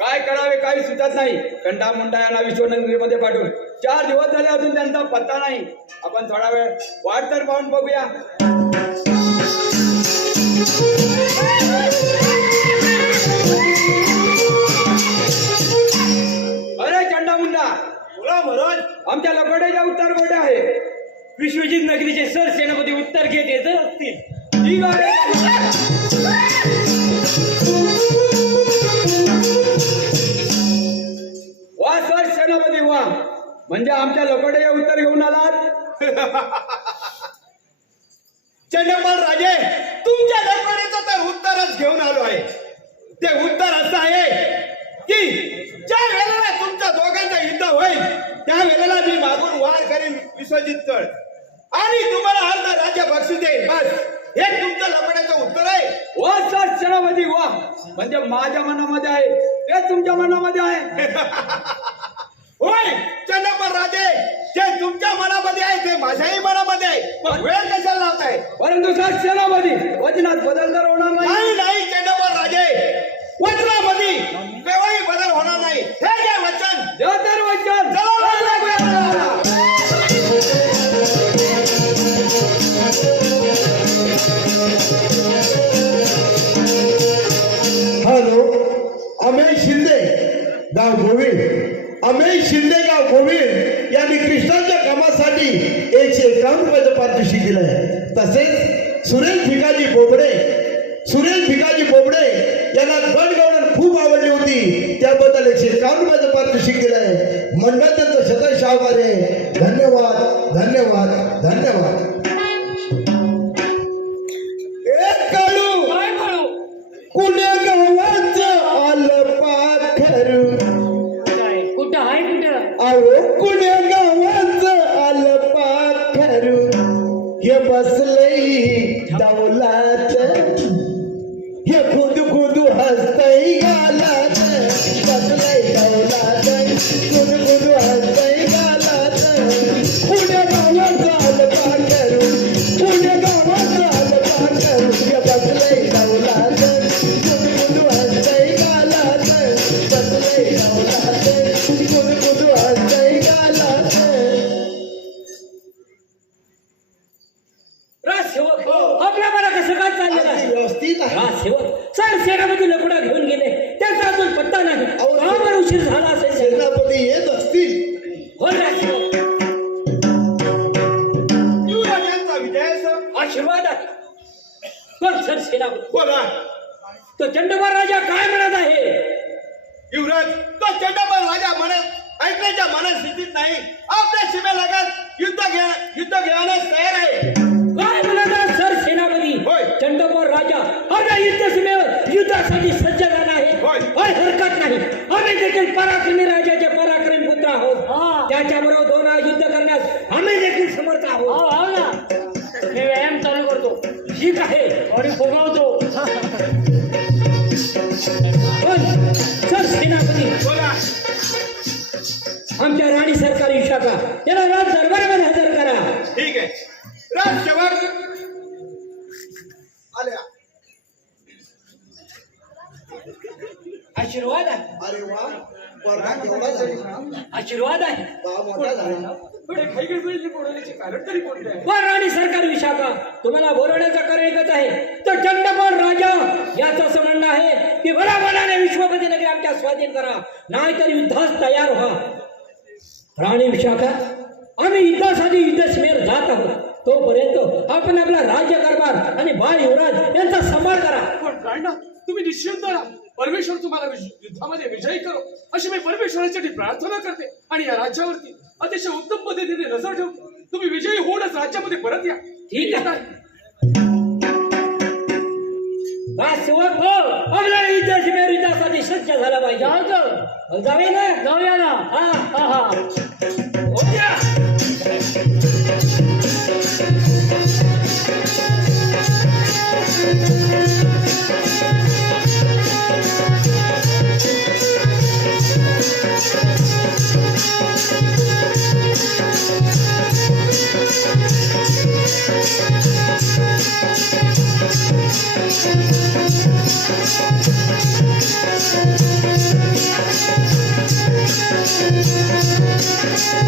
काय करावे काही सुचत नाही कंडा मुंडा यांना विश्वनगरीमध्ये पाठवून 4 दिवस झाले अजून त्यांचा पत्ता नाही. आपण थोडा वेळ वाट तर पाहून बघूया. अरे चंडामुंडा, बोला महाराज. आमच्या लकोड्याच्या उत्तर गोटे आहे. विश्वजित नगरीचे सरसेनापती उत्तर घेत येत असतील. ठीक आहे. वा सर सेनापती वा, म्हणजे आमच्या लकोड्याच्या उत्तर घेऊन आलात. चंडपाल राजे, तुमच्या लकोड्याचं तर उत्तरच घेऊन आलो आहे. ते उत्तर असं आहे की ज्या वेळेला तुमच्या दोघांचं युद्ध होईल त्या वेळेला मी मागून वार करेन विश्वजित चढ आणि तुम्हाला अर्ध राज्य बक्षीस देईन. बस हे तुमच्या लकोड्याचं उत्तर आहे. वा सर सेनापती वा, म्हणजे माझ्या मनामध्ये आहे ते तुमच्या मनामध्ये आहे. होय चंडपाल राजे, जे तुमच्या मनामध्ये आहे ते माझ्याही मनामध्ये आहे. पण वेळ कशाला लावताय? परंतु सर सेनापती वचनात बदल तर होणार नाही. नाही नाही चंडपाल राजे, वचनामध्ये केव्हाही बदल होणार नाही. हे घ्या वचन. देव तर वचन. हॅलो, अमेय शिंदे गाव गोविंद. अमेय शिंदे गाव गोविंद यांनी कृष्णाच्या कामासाठी 151 रुपयाचं पारितोषिक दिलं आहे. तसेच सुरेश भिकाजी बोबडे यांना गणगवळण खूप आवडली होती, त्याबद्दल 151 रुपयाचं पारितोषिक दिलं आहे. मंडळ त्यांचं शतश आभार आहे. धन्यवाद धन्यवाद धन्यवाद. एक काळू काय करू? कुण्या गावाचं आलं पाखरू. काय कुठं आहे कुठं? अहो कुण्या गावाचं आलं पाखरू. हे बसलंय डौलात, हे खुद हसतय गालात. बसलंय डौलात, खुद हसतय गालात. कुण्या गावाचं आलं पाखरू, कुण्या गावाचं आलं पाखरू. हे बसलंय डौलात, खुद हसतय गालात. बसलंय डौलात, खुद हसतय गालात. राजसेवक आपल्या मला कसं काय चाललेलं आहे? व्यवस्थित आहे. राजसेवक सरसेनापती लकोडा घेऊन गेले, त्याचा अजून पत्ता नाही. अहो, का बरं उशीर झाला असेल? सेनापती येत असतील. हो राजसेवक, युवराजांचा विजय सर. आशीर्वाद आहे. पण सरसेनापती, बोला. तो चंडबार राजा काय म्हणत आहे? युवराज, तो चंडपाल राजा म्हणत ऐकण्याच्या मनस्थितीत नाही. आपल्या सीमेलगत युद्ध घेण्यास तयार आहे. काय म्हणत आहे सरसेनापती? होय. चंडबार राजा आपल्या युद्धसीमेवर युद्धासाठी सज्ज झाला आहे. होय. होय, हरकत नाही. आम्ही देखील पराक्रमी राजाचे पराक्रमी पुत्र आहोत. हा. त्याच्याबरोबर 2 वेळा युद्ध करण्यास आम्ही देखील समर्थ हो आहोत. हो ना, मी व्यायाम चालू करतो, ठीक आहे. बॉडी फुगवतो. पण सरसेनापती, बोला. आमच्या राणी सरकारी शाखा याला राज दरबारामध्ये हजर करा. ठीक आहे. राजसेवक आले. आशीर्वाद आहे. अरे वा, वर्गा केवढा झाला. आशीर्वाद आहे. बा मोठा झाला. थोडे घाई गडबडीने बोलवण्याचे कारण तरी कोणते आहे? वर राणी सरकारी शाखा तुम्हाला बोलवण्याचं कारण एकच आहे. तर चंडपाल राजा याचं असं म्हणणं आहे की भलाभलाने विश्वपती नगरी आमच्या स्वाधीन करा, नाहीतर युद्धास तयार व्हा. राणी विशाखा, आम्ही युद्धासाठी युद्धसीमेवर जात आहोत. तोपर्यंत आपण आपला राज्यकारभार आणि बाळ युवराज यांचा सांभाळ करा. पण राणा, तुम्ही निश्चिंत राहा. परमेश्वर तुम्हाला युद्धामध्ये विजयी करो अशी मी परमेश्वरासाठी प्रार्थना करते आणि या राज्यावरती अतिशय उत्तम पद्धतीने नजर ठेवतो. तुम्ही विजयी होऊनच राज्यामध्ये परत या. ठीक आहे. राजसेवक हो, आपल्याला युद्धसीमेवर युद्धासाठी सज्ज झाला पाहिजे. जाऊया ना? जाऊया ना. हा हा हा. हो द्या. Thank you.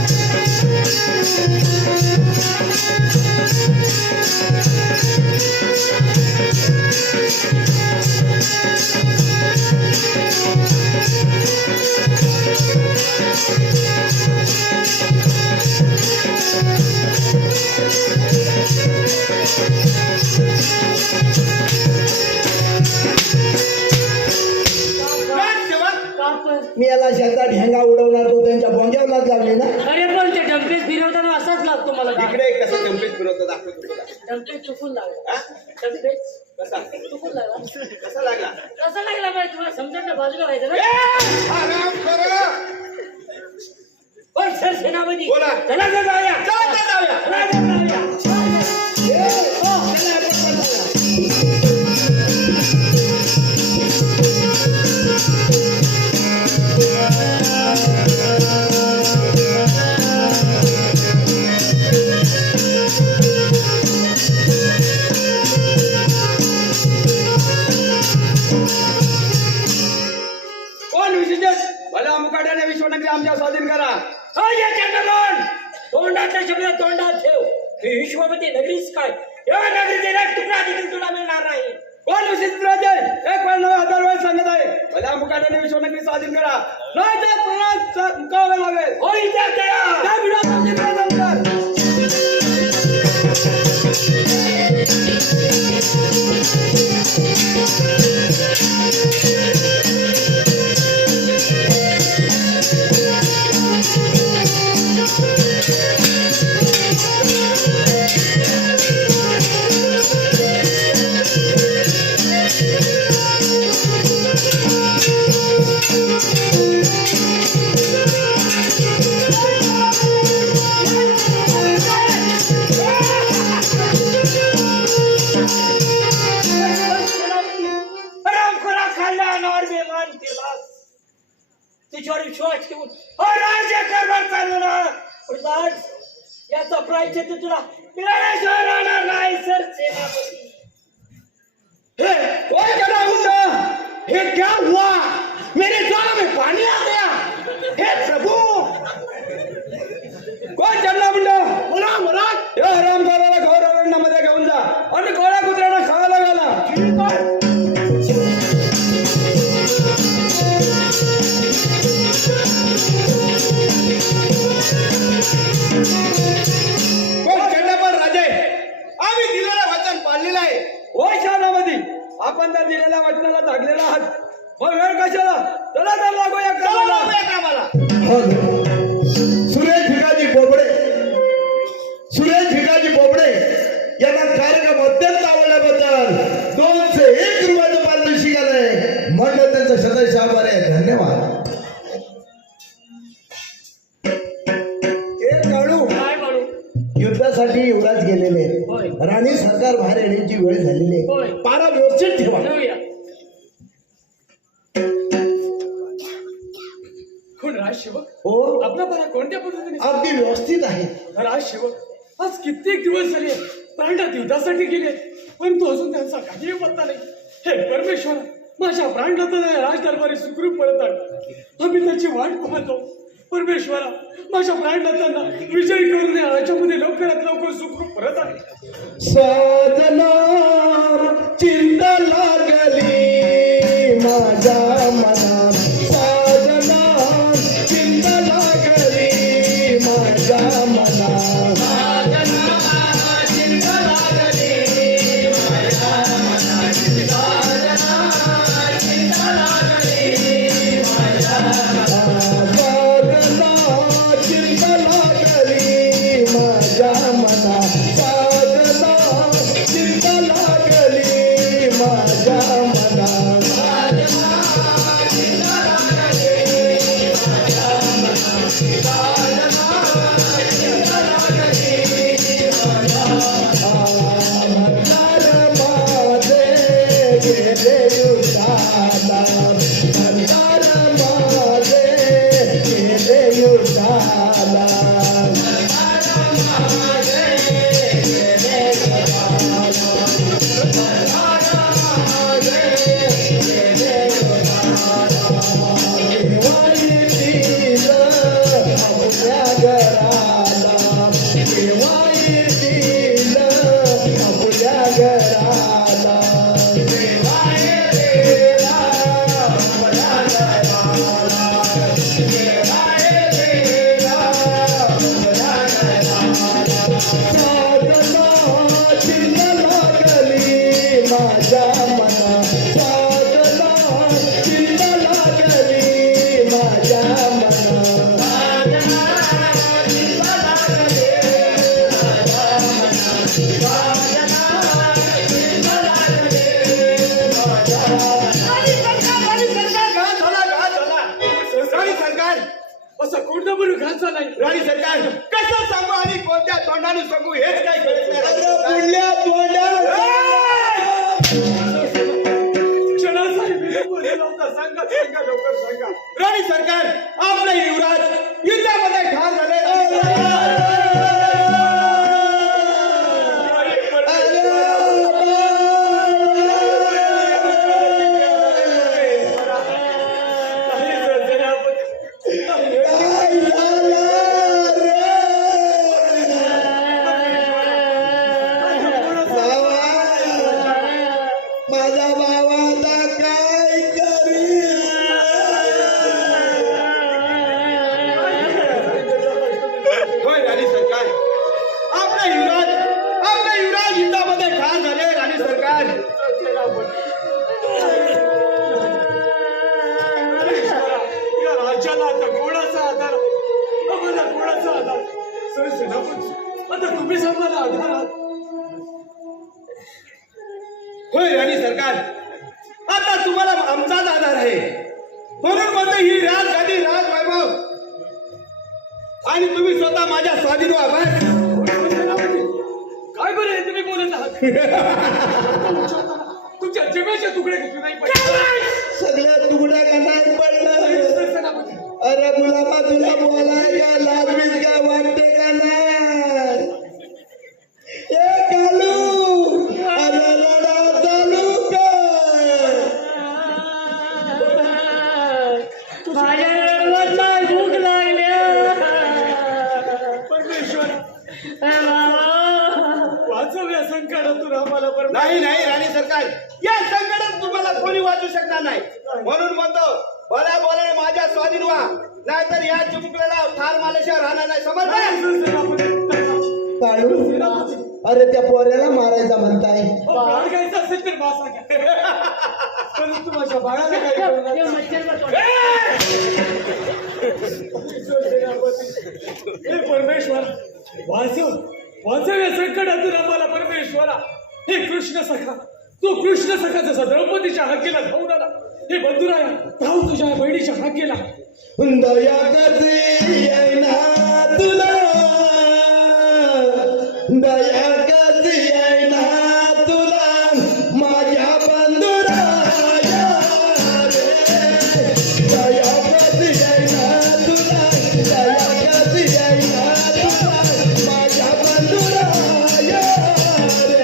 काय सेवक? कापड. मी याला शेतात ढेंगा उडवणार तो त्यांच्या बोंग्यावरच लागले ना. अरे पण ते डंपेस फिरवताना असाच लागतो मला इकडे कसं टेम्परेचर फिरवतो दाखवतो तुला. डंपेस चुकून लागला डंपेस कसा चुकून लागला कसा लागला? कसा लागला पाहिजे तुम्हाला समजत ना बाजूला व्हायचं ना आराम करा. पण सर सेनापती बोला. चला तर जाऊया चला तर जाऊया. चला तर जाऊया कोण विशेष भला मुकाट्याने विश्वनगरी आमच्या स्वाधीन करा. अय चंद्रमोहन तोंडाचा शब्द तोंडात ठेव ही विश्वपती नगरीच काय या नगरीत एक तुकडा देखील तुला मिळणार नाही. कोण विशिष्ट राजे एक वेळ नव्हे हजार वेळ सांगत आहे भला मुकाट्याने विश्वनगरी स्वाधीन करा नाही तर प्राणात मुकावे लागेल. होय त्या तयार त्या बिडा आमचे प्रधान कर. रामखोरा खाल्ला अनावर बेमान केला तिच्यावर विश्वास ठेवून राज्य कारभार चालवणार पण आज याचा प्रायश्चित्त तुला मिळाल्याशिवाय राहणार नाही सर सेनापती. हे ओए क्या हुआ? ये क्या हुआ? मेरे द्वार में पानी आ गया. हे प्रभु कोण चढला म्हणलं? मला मला या हरामखोराला घोर अरण्यामध्ये घेऊन जा आणि गोळ्या कुत्र्याला खायला घाला. ठीक आहे. कोण चढला पण राजे? आम्ही दिलेलं वचन पाळलेलं आहे. होय शहाणामधी आपण त्या दिलेल्या वचनाला जागलेला आहात. मग वेळ कशाला? चला तर लागूया कामाला. सुरेश भिकाजी बोबडे यांना कार्यक्रम अत्यंत आवडल्याबद्दल 201 रुपयाचं पारितोषिक आलंय. म्हणलं त्यांचं शतश आभार आहे. धन्यवाद. काळू काय म्हणू युद्धासाठी युवराज गेलेले होय. राणी सरकार बाहेर येण्याची वेळ झालेली होय. आहे. पारा व्यवस्थित ठेवा. ठेवूया कोण राजसेवक हो आपला बरा कोणत्या पद्धतीने अगदी व्यवस्थित आहे. राजसेवक आज कित्येक दिवस झाले प्राणात युद्धासाठी गेले पण तो अजून त्यांचा काही पत्ता नाही. हे परमेश्वर माझ्या प्राणनाथाला राजदरबारी सुखरूप परत आण. आम्ही त्याची वाट पाहतो. परमेश्वरा माझ्या प्राणनाथांना विजयी करून या राज्यामध्ये लवकरात लवकर सुखरूप परत आण. साजना चिंत लागली माझ्या मना. साजना चिंत लागली माझ्या मना. चिंता क्षणासाठी विलंब नव्हता. सांगा सांगा लवकर सांगा. राणी सरकार, आपले युवराज युद्धामध्ये ठार झाले. माझ्या भावाचा काय करी. होय राणी सरकार, आपले युवराज युद्धामध्ये ठार झाले. राणी सरकार, या राज्याला आता कोणाचा आधार, आम्हाला कोणाचा आधार. सेनापती, आता तुम्हीच आम्हाला आधार आहात. होय राणी सरकार, आता तुम्हाला आमचाच आधार आहे. म्हणून म्हणतो ही राजगादी राजवैभव आणि तुम्ही स्वतः माझ्या स्वाधीन व्हा. बस. काय बरं हे तुम्ही बोलत आहात. तुमच्या जिभेचे तुकडे किती नाही पडले. सगळ्या तुकड्या का नाही पडलं. सेनापती, अरे मुलामा, तुला बोलायला लाजवीच काय वाटते का नाही. ए कालू, अरे लढा चालू कर. माझ्या रडवांना भूक लागल्या. परमेश्वर बाबा, वाचव या संकटातून आम्हाला. नाही नाही राणी सरकार, या संकटात तुम्हाला कोणी वाचू शकणार नाही. म्हणून म्हणतो भल्या बोलाने माझ्या स्वाधीन व्हा, नाहीतर या चिमुकल्याला ठार मारल्याशिवाय राहणार नाही. समजलं. काळू, अरे त्या पोऱ्याला मारायचा म्हणताय. बाळ घ्यायचं असेल तर बा सांगा. परंतु माझ्या बाळाला काही करू नका. ते मच्छर बसवलं. हे परमेश्वर, वाचव या संकटातून आम्हाला. परमेश्वरा, हे कृष्ण सखा, तो कृष्ण सखा जसा द्रौपदीच्या हाकेला धावून आला, हे बंधुराया धाव तुझ्या बहिणीच्या हाकेला. दया कधी येईना तुला, दया कधी येईना तुला, माझ्या बंधुराया रे. दया कधी येईना तुला, दया कधी येईना तुला, माझ्या बंधुराया रे.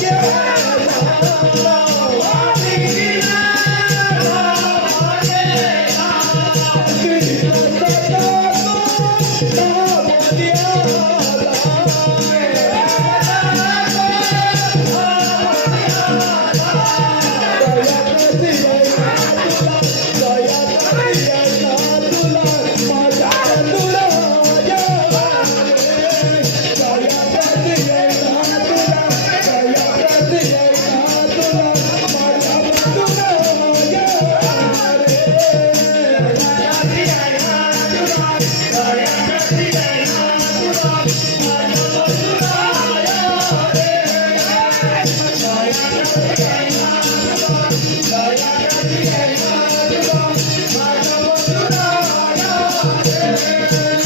Yeah.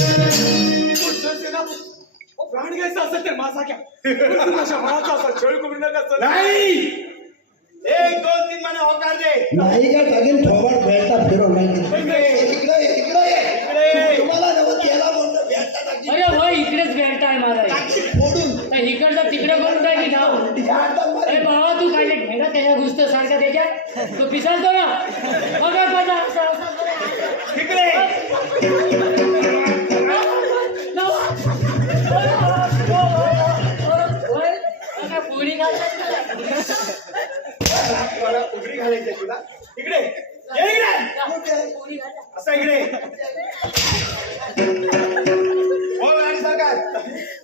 पुढचं सेनापती, अहो, प्राण घ्यायचा असेल तर माझा घ्या. पण तुझ्या मनाचा असा छळ करू नका सर. नाही 1 2 3 म्हणे होकार दे. नाही का टाकीन थोबाड भेटता फिरव नाही इकडे ये. इकडे ये, इकडे ये. इकडे. तुम्हाला नव्हतं याला म्हणलं भेटता टाकी अरे होय इकडेच भेटताय माझा टाकी फोडून तर इकडचं तिकडे करून टाकी धाव. झाडतात मारे. अरे बाबा तू काय घेणं त्याच्या घुसत सारखा त्याच्यात तू पिसालतो ना बघा बघा असं असं करा. इकडे पुरी घालतात मला उघडी घालायची आहे तुला. इकडे ये इकडे. पुरी घालतात असं इकडे बोल आणि सरकार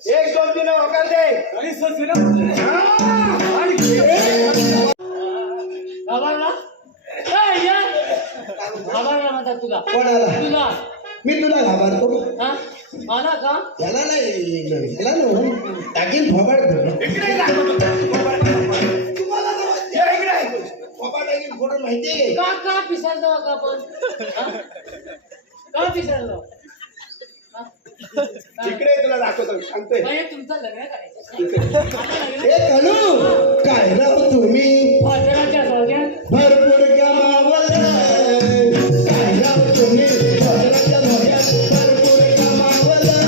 1 2 3 होकार दे. आणि सर सेनापती, हा. आणि घे. घाबरला घाबरला म्हणतात तुला कोणाला? तुला मी तुला घाबरतो हा मला का याला नाही याला ना टाकीन थोबाड फिरव. इकडे दाखवतो. तुम्हाला नव्हतं. ये इकडे. थोबाड टाकीन फोडून माहितीये का पिसालतो का आपण हा? का पिसालतो हा? इकडे तुला दाखवतो सांगतोय. बाई, तुमचं लग्न करायचं आता लग्न ए कानू काय राव तुम्ही भद्राच्या सौक्यात भरपूर कमावलं काय राव तुम्ही भद्राच्या धोक्यात भरपूर कमावलं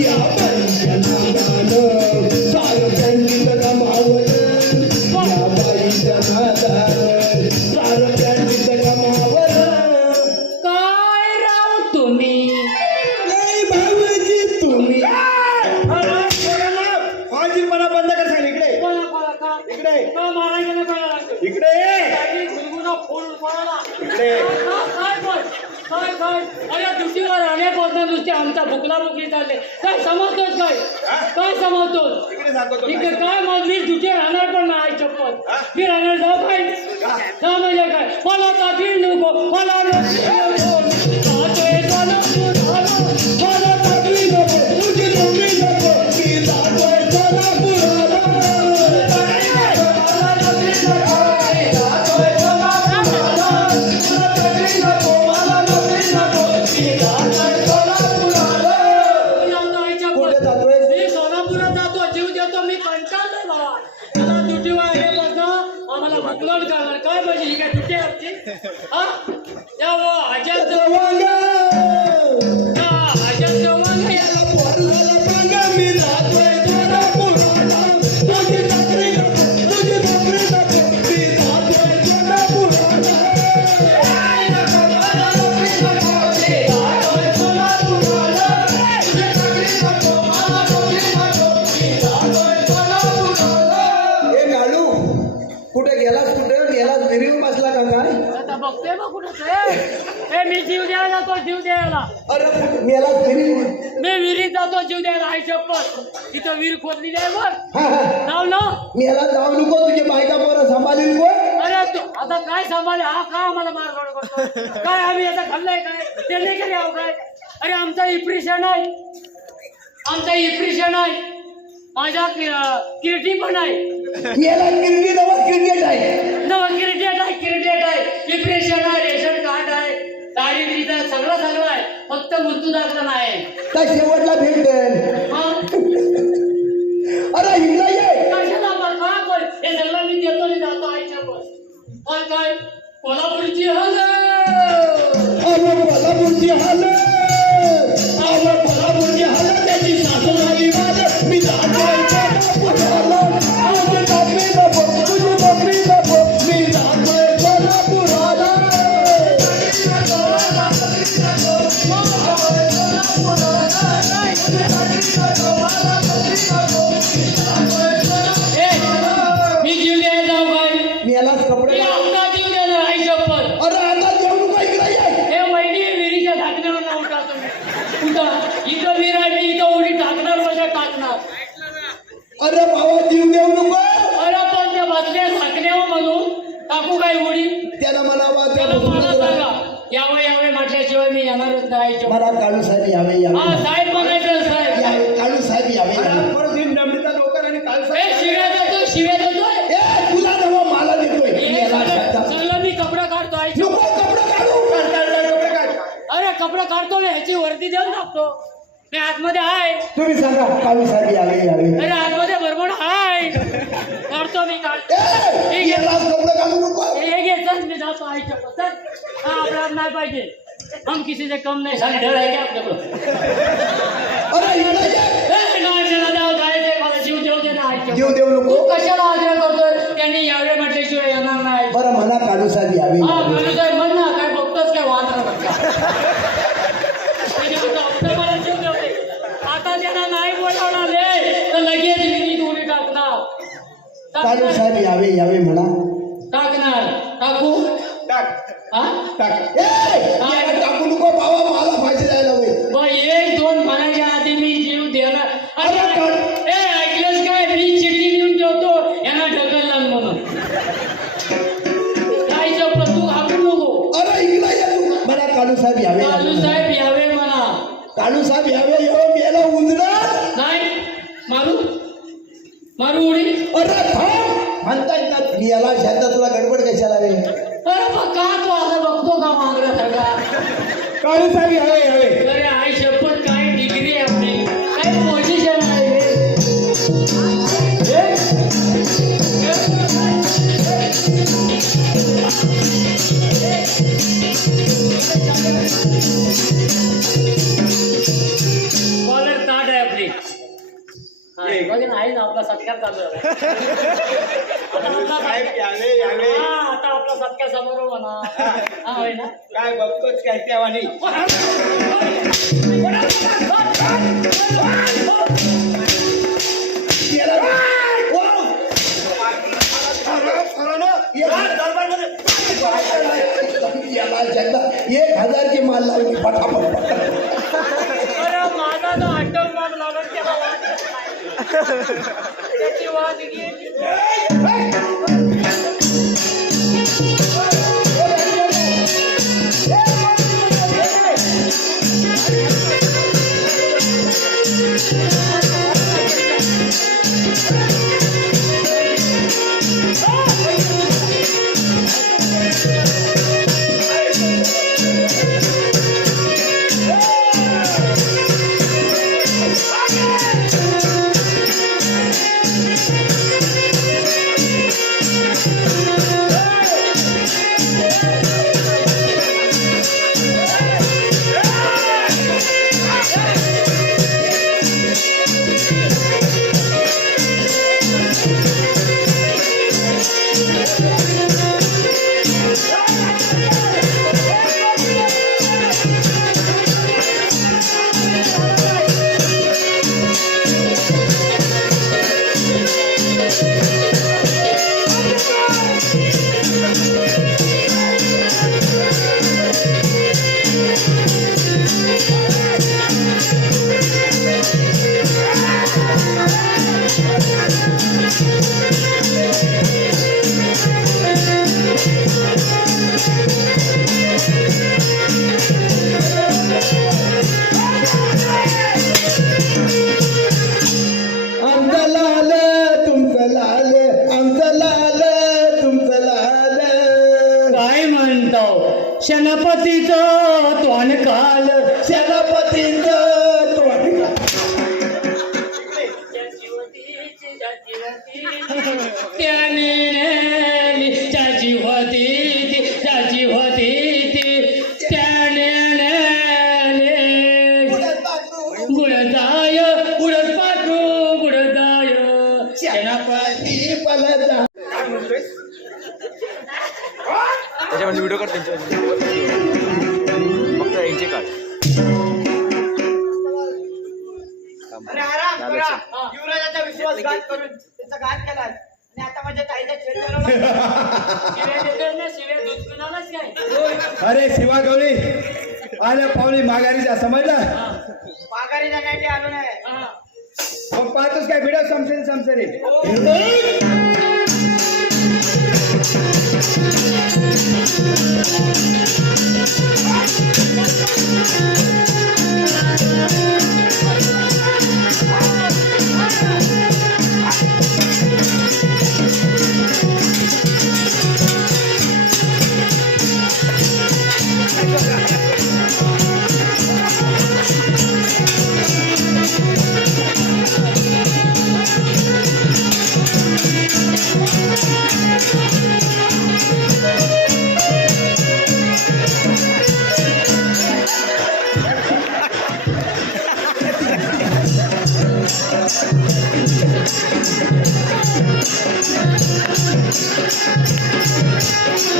या बाईच्या नादानं सारं त्यांनीच कमावलं या बाईच्या नादानं सारं त्यांनीच कमावलं काय राव तुम्ही नाही भाऊजी तुम्ही फाजीलपणा बंद कर सांग. इकडे कोणा का इकडे का मारायचं ना कोणाला इकडे काही गुलगुला फोन कोणाला इकडे. काय पण काय अरे ड्युटीवर राहण्यापासून नुसते आमचा भुकला बुकली चालले काय समजतोस काय समजतोस इकडे दाखवतो. इकडे काय मग मी ड्युटी राहणार पण नाही चप्पल मी राहणार जाऊ काय का म्हणजे काय मला ताकी नको मला नको जातोय सोलापूर मला ताकी नको तुझी तुम्ही नको मी जातोय सोलापुराला कुठे जातोय मी सोलापुरात जातो जीव देतो मी कंटाळलोय बाबा मला ड्युटीवर आल्यापासून आम्हाला बुकलोड करणार काय पाहिजे ही काय ड्युटी आमची हा या वो अजय जवांग अजय चव्हाण याला पोराला सांगा मी जातोय सोलापुराला तुझी नोकरी नको तुझी नोकरी नको मी जातोय सोलापुराला ए गाडू कुठे गेलास विहिरीवर बसला का काय आता बघतोय मग कुठं ए मी जीव द्यायला जातो जीव द्यायला अरे गेलास विहिरीवर मी विहिरीत जातो जीव द्यायला आई चप्पल इथं विहीर खोदली आहे बघ हा हा जाऊ ना मी याला जाऊ नको तुझे बायका पोरं सांभाळील कोण अरे तू आता काय सांभाळे हा का आम्हाला मारगड करतो काय आम्ही याचा खाल्लंय काय ते नाही करे आहो काय अरे आमचा इप्रिशन आहे माझ्या किरटी पण आहे याला क्रिकेट क्रिकेट आहे नवा क्रिकेट आहे डिप्रेशन आहे रेशन कार्ड आहे दारिद्र्य सगळं आहे फक्त मृत्यू दाखला नाही त्या शेवटला भेटेल मग अरे हिला ये कशाला आपण काय बोल हे सगळं मी देतो आणि जातो आईच्या पण काय कोल्हापूरची अरे कोल्हापूरची हालत त्याची सासू झाली माझं मी जातोय कोल्हापुराला तुझी नोकरी नको मी जातोय कोल्हापुराला मी जीव द्यायला जाऊ काय मी यालाच कपडे मी आमचा जीव द्यायला आई चप्पल अरे आता जेवण काय इकडे ये हे वहिनी विहिरीच्या झाकण्यावर नाव टाकतो कुठं इथं विहीर आहे मी इथं उडी टाकणार म्हणजे टाकणार अरे भावा जीव देऊ नको अरे पण ते बसले झाकण्यावर म्हणून टाकू काय उडी त्याला म्हणावा त्याला मला सांगा यावे म्हटल्याशिवाय मी येणारच नाही मला काळू साहेब यावे हा साहेब बघायचं साहेब काळू साहेब यावे परत ही नमडीचा नोकर आणि काल ए शिव्या देतोय ए गर्दी देऊन टाकतो. मी आतमध्ये आहे. तुम्ही सांगा काळू साहेब यावे यावे. अरे आतमध्ये भरपूर आहे. करतो मी काल. ए, याला कपडे घालू नको. हे घे चल मी जातो आईच्या पसंत. हा आपला नाही पाहिजे. हम किसी से कम नाही. साली ढळ आहे का आपल्याकडं? अरे इकडे ये. ए, नाही त्याला जाऊ जायचंय मला जीव देऊ दे ना आईच्या. जीव देऊ नको. तू कशाला आग्रह करतोय? त्यांनी यावे म्हटल्याशिवाय येणार नाही. बरं म्हणा काळू साहेब यावे हा यावे. बोलू साहेब म्हण ना काय बघतोच काय वांदरा मला जीव देऊ दे. आता त्यांना नाही बोलावणार तर लगेच मी उडी टाकणार. काळू साहेब यावे यावे म्हणा. टाकणार टाकू टाक हा टाक. ए, याला टाकू नको बाबा मला फाशी द्यायला होईल. मग एक दोन म्हणायच्या आधी मी जीव देणार. अरे पण ए ऐकलंस काय मी चिठ्ठी लिहून ठेवतो यांना ढकलला म्हणून. काय चप्पल तू घाबरू नको. अरे इकडे ये तू. मला काळू साहेब यावे कालू यावे. साहेब यावे म्हणा. काळू साहेब यावे यावे मेला उंदरा. नाही मारू मारू उडी. अरे थांब म्हणता येतात मी याला शेतात तुला गडबड कशाला रे. अरे मग का तू असं बघतो का मागण्यासारखा? काळू साहेब यावे यावे. अरे आई शपथ काय डिग्री आहे आपली काय पोझिशन आहे कॉलर ताट आहे आपली. हा, बघ ना, आहे ना आपला सत्कार चालू आहे. आता आपला साहेब यावे यावे. हा, आता आपला सत्कार समारोह म्हणा. हा होय ना. काय बघतोच काय त्यावानी. याला जगदा 1000 ची माल लावली पटापट. अरे माझा तो आठवण माग लागत त्याला वाद नाही. त्याची वाद गेली. आमचं लाल तुमचं लाल आमचं लाल तुमचं लाल. काय म्हणतो शनपतीचं तोंड काल. सेनापतीचं तोंड. त्याने नेली ज्याची होती ती ज्याची होती ती त्याने नेली. गुडदाय गुडद पाठू गुडदाय सेनापती. ती पलटा. त्याच्यामध्ये व्हिडिओ काढ त्यांच्यामध्ये फक्त यांचे काढ. अरे आराम करा. युवराजाचा विश्वासघात करून त्याचा घात केला आणि आता माझ्या ताईचा छेद चालवला. शिव्या देतोय ना, शिव्या दूध पिणारच काय. अरे शिवा गवळी आल्या पाहुणे माघारी जा समजलं. माघारी जाण्यासाठी आलो नाही. हा. मग पाहतोस काय व्हिडिओ समजेल समजेल.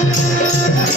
Thank